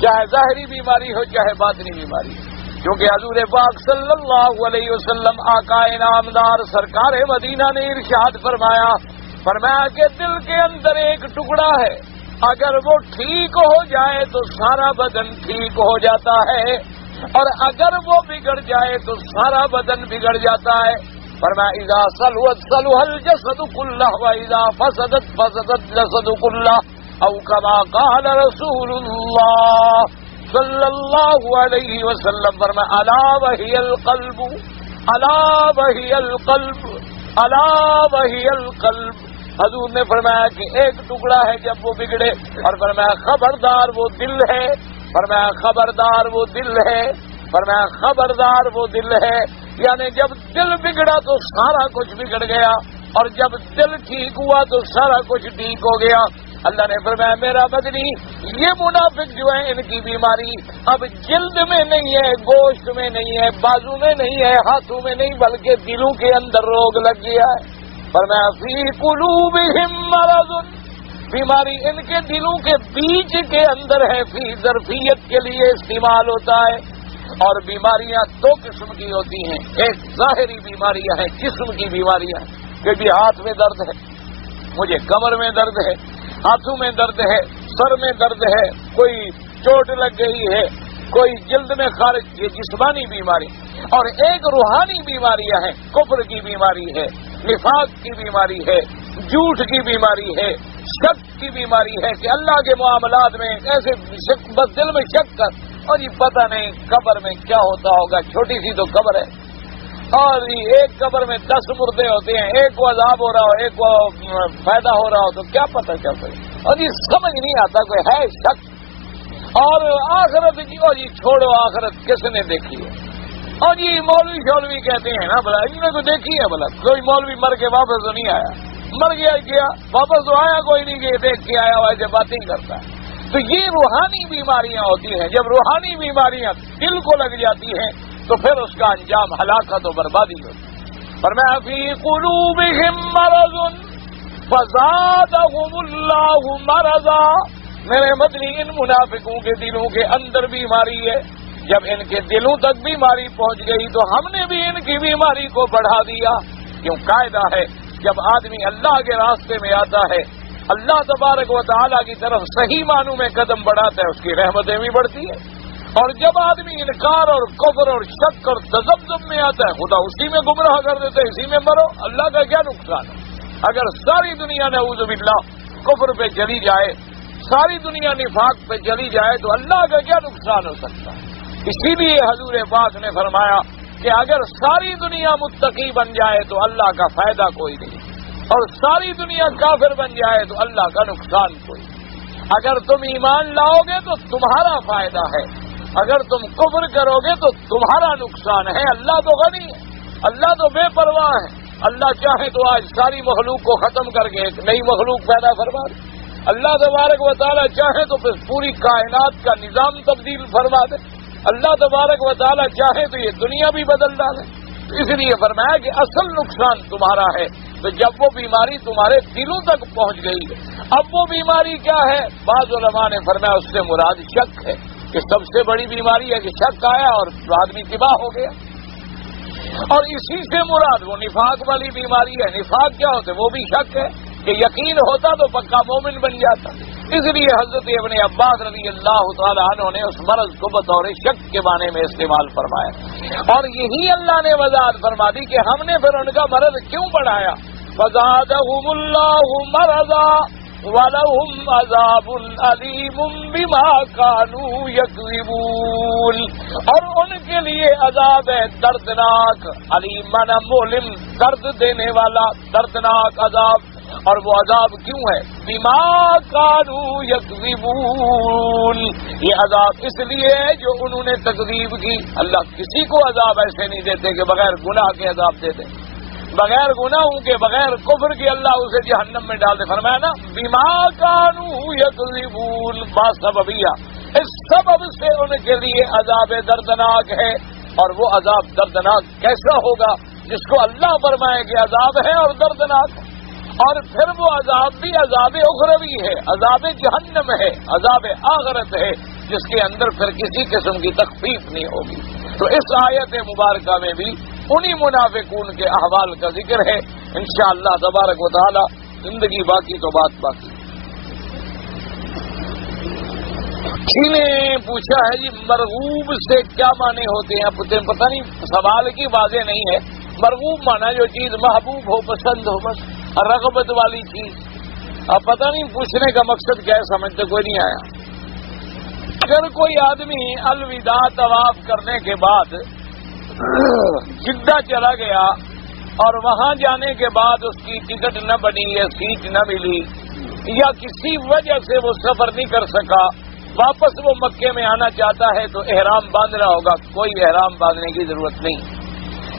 چاہے ظاہری بیماری ہو چاہے باطنی بیماری. کیونکہ حضور پاک صلی اللہ علیہ وسلم آقا انعامدار سرکار مدینہ نے ارشاد فرمایا کہ دل کے اندر ایک ٹکڑا ہے، اگر وہ ٹھیک ہو جائے تو سارا بدن ٹھیک ہو جاتا ہے، اور اگر وہ بگڑ جائے تو سارا بدن بگڑ جاتا ہے. فرمایا اذا صلحت صلح الجسد كله واذا فسدت فسد الجسد كله، او كما قال رسول اللہ صلی اللہ علیہ وسلم. فرمایا الا وهي القلب، الا وهي القلب، الا وهي القلب. حضور نے فرمایا کہ ایک ٹکڑا ہے جب وہ بگڑے، اور فرمایا خبردار وہ دل ہے. فرمایا خبردار وہ دل ہے. فرمایا خبردار وہ دل ہے. یعنی جب دل بگڑا تو سارا کچھ بگڑ گیا، اور جب دل ٹھیک ہوا تو سارا کچھ ٹھیک ہو گیا. اللہ نے فرمایا میرا مدنی یہ منافق جو ہے ان کی بیماری اب جلد میں نہیں ہے، گوشت میں نہیں ہے، بازو میں نہیں ہے، ہاتھوں میں نہیں، بلکہ دلوں کے اندر روگ لگ گیا ہے. فرمایا فی قلوبہم مرض، بیماری ان کے دلوں کے بیچ کے اندر ہے. فی ظرفیت کے لیے استعمال ہوتا ہے. اور بیماریاں دو قسم کی ہوتی ہیں، ایک ظاہری بیماریاں ہیں، جسم کی بیماریاں ہیں. کبھی ہاتھ میں درد ہے، مجھے کمر میں درد ہے، ہاتھوں میں درد ہے، سر میں درد ہے، کوئی چوٹ لگ گئی ہے، کوئی جلد میں خارج، یہ جسمانی بیماری. اور ایک روحانی بیماریاں ہیں، کفر کی بیماری ہے، نفاق کی بیماری ہے، جھوٹ کی بیماری ہے، شک کی بیماری ہے کہ اللہ کے معاملات میں ایسے بس دل میں شک کر، اور یہ پتہ نہیں قبر میں کیا ہوتا ہوگا. چھوٹی سی تو قبر ہے، اور ایک قبر میں 10 مردے ہوتے ہیں، ایک کو عذاب ہو رہا ہو، ایک کو فائدہ ہو رہا ہو، تو کیا پتہ چل سکے. اور یہ سمجھ نہیں آتا کوئی ہے شک. اور آخرت کی، اور یہ چھوڑو آخرت کس نے دیکھی ہے. اور یہ مولوی شولوی کہتے ہیں نا بھلا ان نے کو دیکھی ہے. بھلا کوئی مولوی مر کے واپس تو نہیں آیا، مر گیا واپس تو آیا کوئی نہیں کہ دیکھ کے آیا ہوا ایسے باتیں کرتا ہے. تو یہ روحانی بیماریاں ہوتی ہیں. جب روحانی بیماریاں دل کو لگ جاتی ہیں تو پھر اس کا انجام ہلاکت و بربادی ہوتی ہے. فرمایا فی قلوبہم مرض فزادہم اللہ مرضا. میرے مدنی ان منافقوں کے دلوں کے اندر بیماری ہے. جب ان کے دلوں تک بیماری پہنچ گئی تو ہم نے بھی ان کی بیماری کو بڑھا دیا. کیوں قاعدہ ہے جب آدمی اللہ کے راستے میں آتا ہے، اللہ تبارک و تعالیٰ کی طرف صحیح معنوں میں قدم بڑھاتا ہے، اس کی رحمتیں بھی بڑھتی ہیں. اور جب آدمی انکار اور کفر اور شک اور تذبذب میں آتا ہے، خدا اسی میں گمراہ کر دیتا ہے، اسی میں مرو. اللہ کا کیا نقصان ہے؟ اگر ساری دنیا نعوذ باللہ کفر پہ چلی جائے، ساری دنیا نفاق پہ چلی جائے تو اللہ کا کیا نقصان ہو سکتا ہے؟ اسی لیے حضور پاک نے فرمایا کہ اگر ساری دنیا متقی بن جائے تو اللہ کا فائدہ کوئی نہیں، اور ساری دنیا کافر بن جائے تو اللہ کا نقصان کوئی. اگر تم ایمان لاؤ گے تو تمہارا فائدہ ہے، اگر تم کفر کرو گے تو تمہارا نقصان ہے. اللہ تو غنی ہے، اللہ تو بے پرواہ ہے. اللہ چاہے تو آج ساری مخلوق کو ختم کر کے ایک نئی مخلوق پیدا فرما دے. اللہ تبارک و تعالیٰ چاہے تو پھر پوری کائنات کا نظام تبدیل فرما دے. اللہ تبارک و تعالیٰ چاہے تو یہ دنیا بھی بدل ڈالے. اس لیے فرمایا کہ اصل نقصان تمہارا ہے. تو جب وہ بیماری تمہارے دلوں تک پہنچ گئی، اب وہ بیماری کیا ہے؟ بعض علماء نے فرمایا اس سے مراد شک ہے، کہ سب سے بڑی بیماری ہے کہ شک آیا اور آدمی تباہ ہو گیا. اور اسی سے مراد وہ نفاق والی بیماری ہے. نفاق کیا ہوتا ہے؟ وہ بھی شک ہے کہ یقین ہوتا تو پکا مومن بن جاتا. اس لیے حضرت ابن عباس رضی اللہ تعالیٰ عنہ نے اس مرض کو بطور شک کے معنی میں استعمال فرمایا. اور یہی اللہ نے وضاحت فرما دی کہ ہم نے پھر ان کا مرض کیوں بڑھایا. فزادہم اللہ مرضا وَلَهُمْ عَذَابٌ عَلِيمٌ بِمَا كَانُوا يَكْذِبُونَ. اور ان کے لیے عذاب ہے دردناک. علیم مانا مولم، درد دینے والا، دردناک عذاب. اور وہ عذاب کیوں ہے؟ بِمَا كَانُوا يَكْذِبُونَ. یہ عذاب اس لیے ہے جو انہوں نے تکذیب کی. اللہ کسی کو عذاب ایسے نہیں دیتے کہ بغیر گناہ کے عذاب دیتے، بغیر گناہوں کے، بغیر کفر کے اللہ اسے جہنم میں ڈال دے. فرمایا نا بما كانوا يكذبون، با سببیہ، اس سبب سے ان کے لیے عذاب دردناک ہے. اور وہ عذاب دردناک کیسا ہوگا جس کو اللہ فرمائے کہ عذاب ہے اور دردناک ہے، اور پھر وہ عذاب بھی عذاب اخروی ہے، عذاب جہنم ہے، عذاب آخرت ہے، جس کے اندر پھر کسی قسم کی تخفیف نہیں ہوگی۔ تو اس آیت مبارکہ میں بھی انہی منافقون کے احوال کا ذکر ہے۔ انشاءاللہ تبارک و تعالی زندگی باقی تو بات باقی۔ کسی نے پوچھا ہے جی مرغوب سے کیا معنی ہوتے ہیں؟ پتہ نہیں، سوال کی واضح نہیں ہے۔ مرغوب مانا جو چیز محبوب ہو، پسند ہو، بس رغبت والی چیز۔ اب پتہ نہیں پوچھنے کا مقصد کیا ہے، سمجھتے کوئی نہیں آیا۔ اگر کوئی آدمی الوداع طواف کرنے کے بعد جدہ چلا گیا اور وہاں جانے کے بعد اس کی ٹکٹ نہ بنی یا سیٹ نہ ملی یا کسی وجہ سے وہ سفر نہیں کر سکا، واپس وہ مکے میں آنا چاہتا ہے تو احرام باندھنا ہوگا۔ کوئی احرام باندھنے کی ضرورت نہیں۔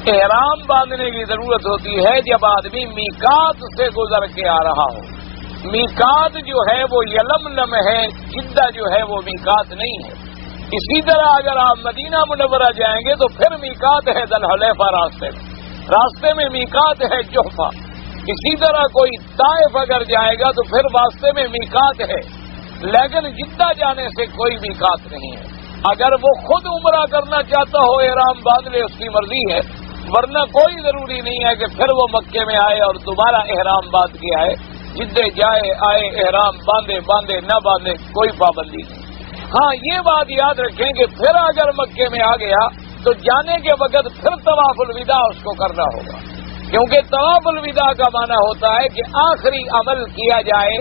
احرام باندھنے کی ضرورت ہوتی ہے جب آدمی میقات سے گزر کے آ رہا ہو۔ میقات جو ہے وہ یلملم ہے، جدہ جو ہے وہ میقات نہیں ہے۔ اسی طرح اگر آپ مدینہ منورہ جائیں گے تو پھر میقات ہے ذی الحلیفہ، راستے میں میقات ہے جحفہ۔ اسی طرح کوئی طائف اگر جائے گا تو پھر راستے میں میقات ہے، لیکن جدہ جانے سے کوئی میقات نہیں ہے۔ اگر وہ خود عمرہ کرنا چاہتا ہو احرام باندھ لے، اس کی مرضی ہے، ورنہ کوئی ضروری نہیں ہے کہ پھر وہ مکے میں آئے اور دوبارہ احرام باندھ کے آئے۔ جدے جائے آئے احرام باندھے نہ باندھے کوئی پابندی نہیں۔ ہاں یہ بات یاد رکھیں کہ پھر اگر مکے میں آ گیا تو جانے کے وقت پھر طواف الوداع اس کو کرنا ہوگا، کیونکہ طواف الوداع کا معنی ہوتا ہے کہ آخری عمل کیا جائے،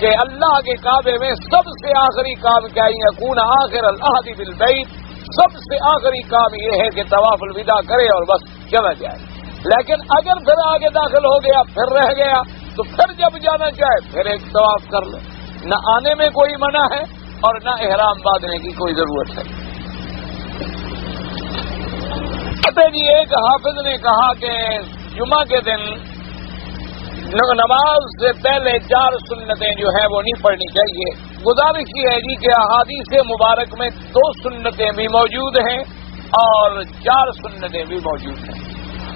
کہ اللہ کے کعبے میں سب سے آخری کام کیا ہے، یکون آخر العہد بالبیت، سب سے آخری کام یہ ہے کہ طواف الوداع کرے اور بس چلا جائے۔ لیکن اگر پھر آگے داخل ہو گیا، پھر رہ گیا، تو پھر جب جانا چاہے پھر ایک طواف کر لے۔ نہ آنے میں کوئی منع ہے اور نہ احرام باندھنے کی کوئی ضرورت ہے۔ جی ایک حافظ نے کہا کہ جمعہ کے دن نماز سے پہلے 4 سنتیں جو ہیں وہ نہیں پڑھنی چاہیے۔ گزارش یہ ہے جی کہ احادیث مبارک میں 2 سنتیں بھی موجود ہیں اور 4 سنتیں بھی موجود ہیں۔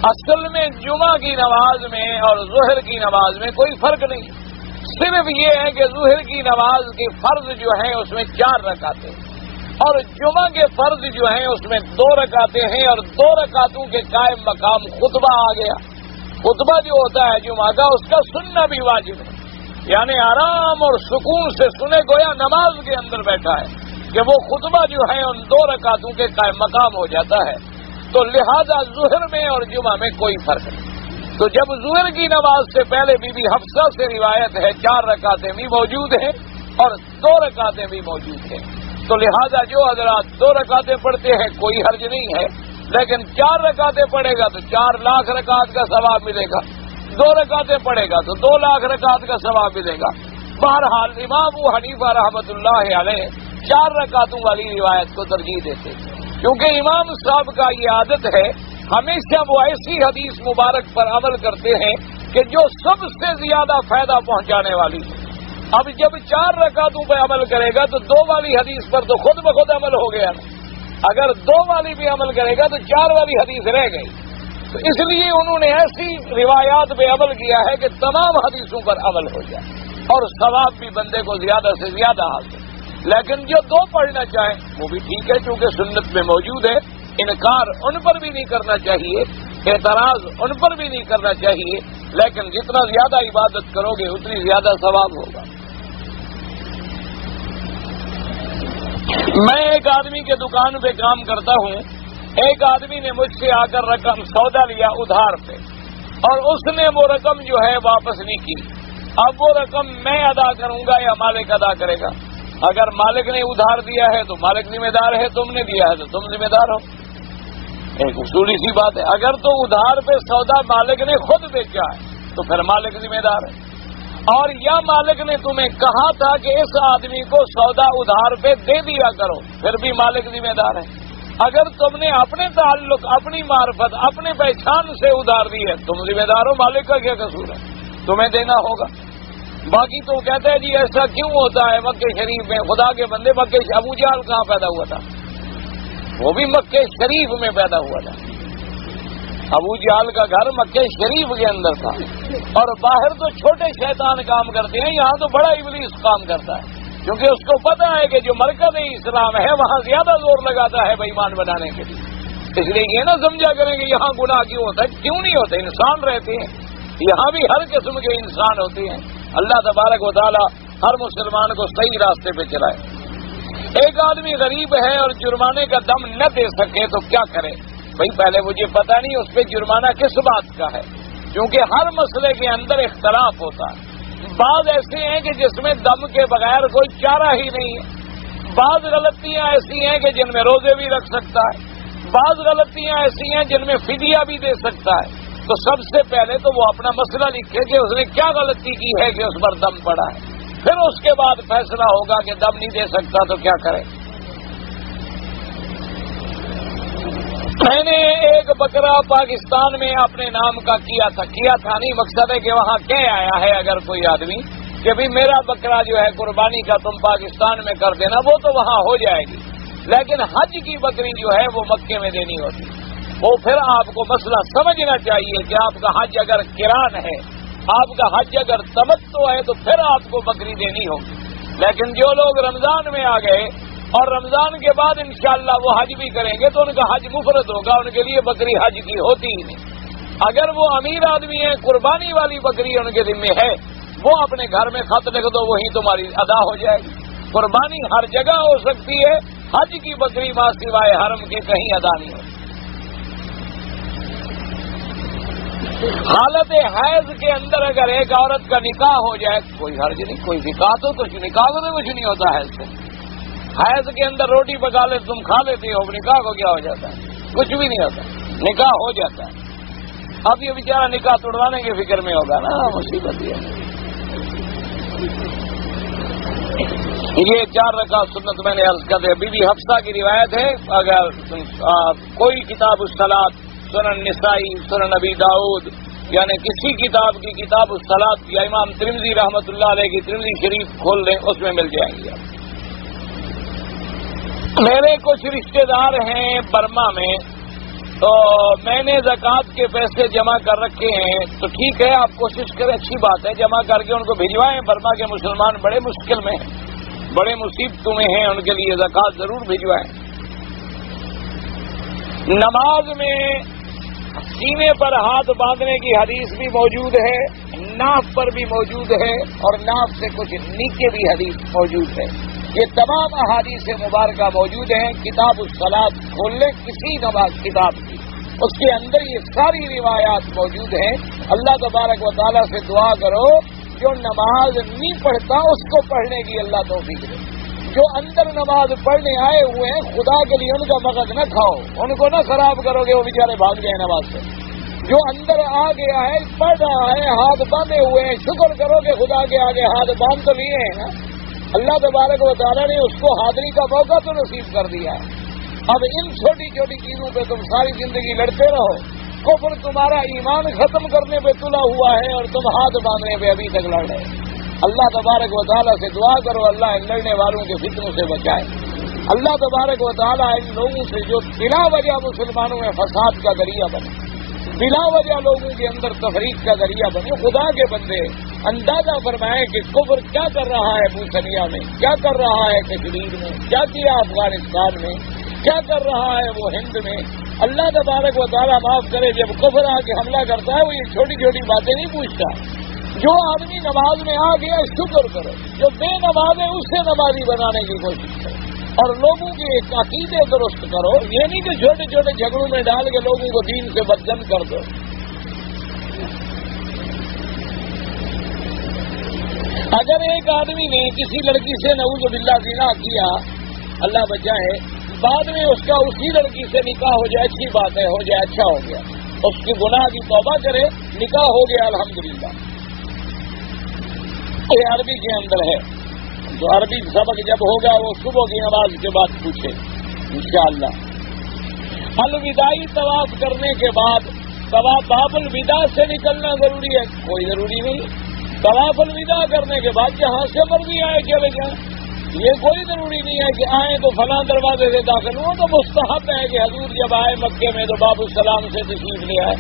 اصل میں جمعہ کی نماز میں اور ظہر کی نماز میں کوئی فرق نہیں، صرف یہ ہے کہ ظہر کی نماز کے فرض جو ہیں اس میں 4 رکعتیں اور جمعہ کے فرض جو ہیں اس میں 2 رکعتیں ہیں، اور 2 رکعتوں کے قائم مقام خطبہ آ گیا۔ خطبہ جو ہوتا ہے جمعہ کا اس کا سننا بھی واجب ہے، یعنی آرام اور سکون سے سنے، گویا نماز کے اندر بیٹھا ہے کہ وہ خطبہ جو ہے ان 2 رکعتوں کے قائم مقام ہو جاتا ہے۔ تو لہذا ظہر میں اور جمعہ میں کوئی فرق نہیں۔ تو جب ظہر کی نماز سے پہلے بی بی حفصہ سے روایت ہے 4 رکعتیں بھی موجود ہیں اور 2 رکعتیں بھی موجود ہیں، تو لہذا جو حضرات 2 رکعتیں پڑھتے ہیں کوئی حرج نہیں ہے، لیکن 4 رکعتیں پڑھے گا تو 4 لاکھ رکعت کا ثواب ملے گا، 2 رکعتیں پڑھے گا تو 2 لاکھ رکعت کا ثواب ملے گا۔ بہرحال امام ابو حنیفہ رحمۃ اللہ علیہ 4 رکعتوں والی روایت کو ترجیح دیتے ہیں، کیونکہ امام صاحب کا یہ عادت ہے ہمیشہ وہ ایسی حدیث مبارک پر عمل کرتے ہیں کہ جو سب سے زیادہ فائدہ پہنچانے والی ہے۔ اب جب 4 رکعتوں پہ عمل کرے گا تو 2 والی حدیث پر تو خود بخود عمل ہو گیا نا، اگر 2 والی بھی عمل کرے گا تو 4 والی حدیث رہ گئی۔ تو اس لیے انہوں نے ایسی روایات پہ عمل کیا ہے کہ تمام حدیثوں پر عمل ہو جائے اور ثواب بھی بندے کو زیادہ سے زیادہ حاصل۔ لیکن جو 2 پڑھنا چاہیں وہ بھی ٹھیک ہے، چونکہ سنت میں موجود ہے، انکار ان پر بھی نہیں کرنا چاہیے، اعتراض ان پر بھی نہیں کرنا چاہیے، لیکن جتنا زیادہ عبادت کرو گے اتنی زیادہ ثواب ہوگا۔ میں ایک آدمی کے دکان پہ کام کرتا ہوں، ایک آدمی نے مجھ سے آ کر رقم سودا لیا ادھار پہ اور اس نے وہ رقم جو ہے واپس نہیں کی۔ اب وہ رقم میں ادا کروں گا یا مالک ادا کرے گا؟ اگر مالک نے ادھار دیا ہے تو مالک ذمہ دار ہے، تم نے دیا ہے تو تم ذمہ دار ہو، ایک اصولی سی بات ہے۔ اگر تو ادھار پہ سودا مالک نے خود بیچا ہے تو پھر مالک ذمہ دار ہے، اور یا مالک نے تمہیں کہا تھا کہ اس آدمی کو سودا ادھار پہ دے دیا کرو، پھر بھی مالک ذمہ دار ہے۔ اگر تم نے اپنے تعلق، اپنی معرفت، اپنے پہچان سے ادھار دی ہے تم ذمہ دار ہو، مالک کا کیا قصور ہے، تمہیں دینا ہوگا۔ باقی تو کہتے ہیں جی ایسا کیوں ہوتا ہے مکہ شریف میں، خدا کے بندے مکہ ابو جہل کہاں پیدا ہوا تھا؟ وہ بھی مکے شریف میں پیدا ہوا تھا. ابو جہل کا گھر مکے شریف کے اندر تھا. اور باہر تو چھوٹے شیطان کام کرتے ہیں, یہاں تو بڑا ابلیس کام کرتا ہے, کیونکہ اس کو پتا ہے کہ جو مرکز اسلام ہے وہاں زیادہ زور لگاتا ہے بے ایمان بنانے کے لیے. اس لیے یہ نہ سمجھا کریں کہ یہاں گناہ کیوں ہوتا ہے. کیوں نہیں ہوتے, انسان رہتے ہیں, یہاں بھی ہر قسم کے انسان ہوتے ہیں. اللہ تبارک و تعالی ہر مسلمان کو صحیح راستے پہ چلائے. ایک آدمی غریب ہے اور جرمانے کا دم نہ دے سکے تو کیا کرے؟ بھائی پہلے مجھے پتا نہیں اس پہ جرمانہ کس بات کا ہے, کیونکہ ہر مسئلے کے اندر اختلاف ہوتا ہے. بعض ایسے ہیں کہ جس میں دم کے بغیر کوئی چارہ ہی نہیں ہے. بعض غلطیاں ایسی ہیں کہ جن میں روزے بھی رکھ سکتا ہے. بعض غلطیاں ایسی ہیں جن میں فدیہ بھی دے سکتا ہے. تو سب سے پہلے تو وہ اپنا مسئلہ لکھے کہ اس نے کیا غلطی کی ہے کہ اس پر دم پڑا ہے. پھر اس کے بعد فیصلہ ہوگا کہ دم نہیں دے سکتا تو کیا کرے. میں نے ایک بکرا پاکستان میں اپنے نام کا کیا تھا نہیں, مقصد ہے کہ وہاں کہہ آیا ہے اگر کوئی آدمی کہ بھی میرا بکرا جو ہے قربانی کا تم پاکستان میں کر دینا, وہ تو وہاں ہو جائے گی. لیکن حج کی بکری جو ہے وہ مکے میں دینی ہوتی. وہ پھر آپ کو مسئلہ سمجھنا چاہیے کہ آپ کا حج اگر قران ہے, آپ کا حج اگر تمتع ہے تو پھر آپ کو بکری دینی ہوگی. لیکن جو لوگ رمضان میں آ گئے اور رمضان کے بعد انشاءاللہ وہ حج بھی کریں گے تو ان کا حج مفرد ہوگا, ان کے لیے بکری حج کی ہوتی ہی نہیں. اگر وہ امیر آدمی ہیں, قربانی والی بکری ان کے ذمہ ہے, وہ اپنے گھر میں خط لکھ دو, وہی تمہاری ادا ہو جائے گی. قربانی ہر جگہ ہو سکتی ہے, حج کی بکری ماں سوائے حرم کے کہیں ادا نہیں ہوتی. حالت حیض کے اندر اگر ایک عورت کا نکاح ہو جائے کوئی حرج نہیں, کوئی نکاح تو کچھ نکاح تو کچھ نہیں ہوتا حیض سے. حیض کے اندر روٹی پکا لے تم کھا لیتے ہو, نکاح کو کیا ہو جاتا ہے؟ کچھ بھی نہیں ہوتا, نکاح ہو جاتا ہے. اب یہ بیچارہ نکاح توڑوانے کی فکر میں ہوگا نا, مصیبت یہ. یہ 4 رکعت سنت میں نے عرض کر دیا. بی بی حفصہ کی روایت ہے, اگر کوئی کتاب الصلاۃ, سنن نسائی, سنن نبی داؤد, یعنی کسی کتاب کی کتاب الصلاۃ یا امام ترمذی رحمۃ اللہ علیہ کی ترمذی شریف کھول لیں, اس میں مل جائیں گے. میرے کچھ رشتہ دار ہیں برما میں, تو میں نے زکوٰۃ کے پیسے جمع کر رکھے ہیں. تو ٹھیک ہے, آپ کوشش کریں, اچھی بات ہے, جمع کر کے ان کو بھجوائیں. برما کے مسلمان بڑے مشکل میں ہیں, بڑے مصیبتوں میں ہیں, ان کے لیے زکوٰۃ ضرور بھجوائیں. نماز میں سینے پر ہاتھ باندھنے کی حدیث بھی موجود ہے, ناف پر بھی موجود ہے, اور ناف سے کچھ نیچے بھی حدیث موجود ہے. یہ تمام احادیث مبارکہ موجود ہیں. کتاب الصلاۃ کھول لیں کسی نماز کتاب کی, اس کے اندر یہ ساری روایات موجود ہیں. اللہ تبارک و تعالیٰ سے دعا کرو جو نماز نہیں پڑھتا اس کو پڑھنے کی اللہ توفیق دے. جو اندر نماز پڑھنے آئے ہوئے ہیں خدا کے لیے ان کا مغز نہ کھاؤ, ان کو نہ خراب کرو گے, وہ بیچارے بھاگ جائیں نماز سے. جو اندر آ گیا ہے, پڑھ رہا ہے, ہاتھ باندھے ہوئے ہیں, شکر کرو کہ خدا کے آگے ہاتھ باندھ تو لیے ہیں نا. اللہ تبارک و تعالیٰ نے اس کو حاضری کا موقع تو نصیب کر دیا ہے. اب ان چھوٹی چھوٹی چیزوں پہ تم ساری زندگی لڑتے رہو. کفر تمہارا ایمان ختم کرنے پہ تلا ہوا ہے اور تم ہاتھ باندھنے پہ ابھی تک لڑ رہے. اللہ تبارک و تعالیٰ سے دعا کرو اللہ ان لڑنے والوں کے فتنوں سے بچائے. اللہ تبارک و تعالیٰ ان لوگوں سے جو بلا وجہ مسلمانوں میں فساد کا ذریعہ بنے, بلا وجہ لوگوں کے اندر تفریق کا ذریعہ بنے. خدا کے بندے اندازہ فرمائیں کہ کفر کیا کر رہا ہے بوسنیا میں, کیا کر رہا ہے کشمیر میں, کیا کیا افغانستان میں, کیا کر رہا ہے وہ ہند میں. اللہ تبارک و تعالیٰ معاف کرے, جب کفر آ کے حملہ کرتا ہے وہ یہ چھوٹی چھوٹی باتیں نہیں پوچھتا. جو آدمی نماز میں آ گیا شکر کرو, جو بے نماز ہے اسے نمازی بنانے کی کوشش کرو, اور لوگوں کے ایک عقیدے درست کرو. یہ نہیں کہ چھوٹے چھوٹے جھگڑوں میں ڈال کے لوگوں کو دین سے بدزن کر دو. اگر ایک آدمی نے کسی لڑکی سے نعوذ باللہ زنا کیا, اللہ بچائے, بعد میں اس کا اسی لڑکی سے نکاح ہو جائے, اچھی بات ہے, ہو جائے, اچھا ہو گیا, اس کی گناہ کی توبہ کرے, نکاح ہو گیا الحمدللہ. یہ عربی کے اندر ہے, تو عربی سبق جب ہوگا وہ صبح کی نماز کے بعد پوچھے انشاءاللہ. الوداعی طواف کرنے کے بعد طواف باب الوداع سے نکلنا ضروری ہے؟ کوئی ضروری نہیں. طواف الوداع کرنے کے بعد جہاں سے مرضی آئے چلے جائیں. یہ کوئی ضروری نہیں ہے کہ آئیں تو فلاں دروازے سے داخل ہوں، تو مستحب ہے کہ حضور جب آئے مکے میں تو باب السلام سے تشریف لے آئے۔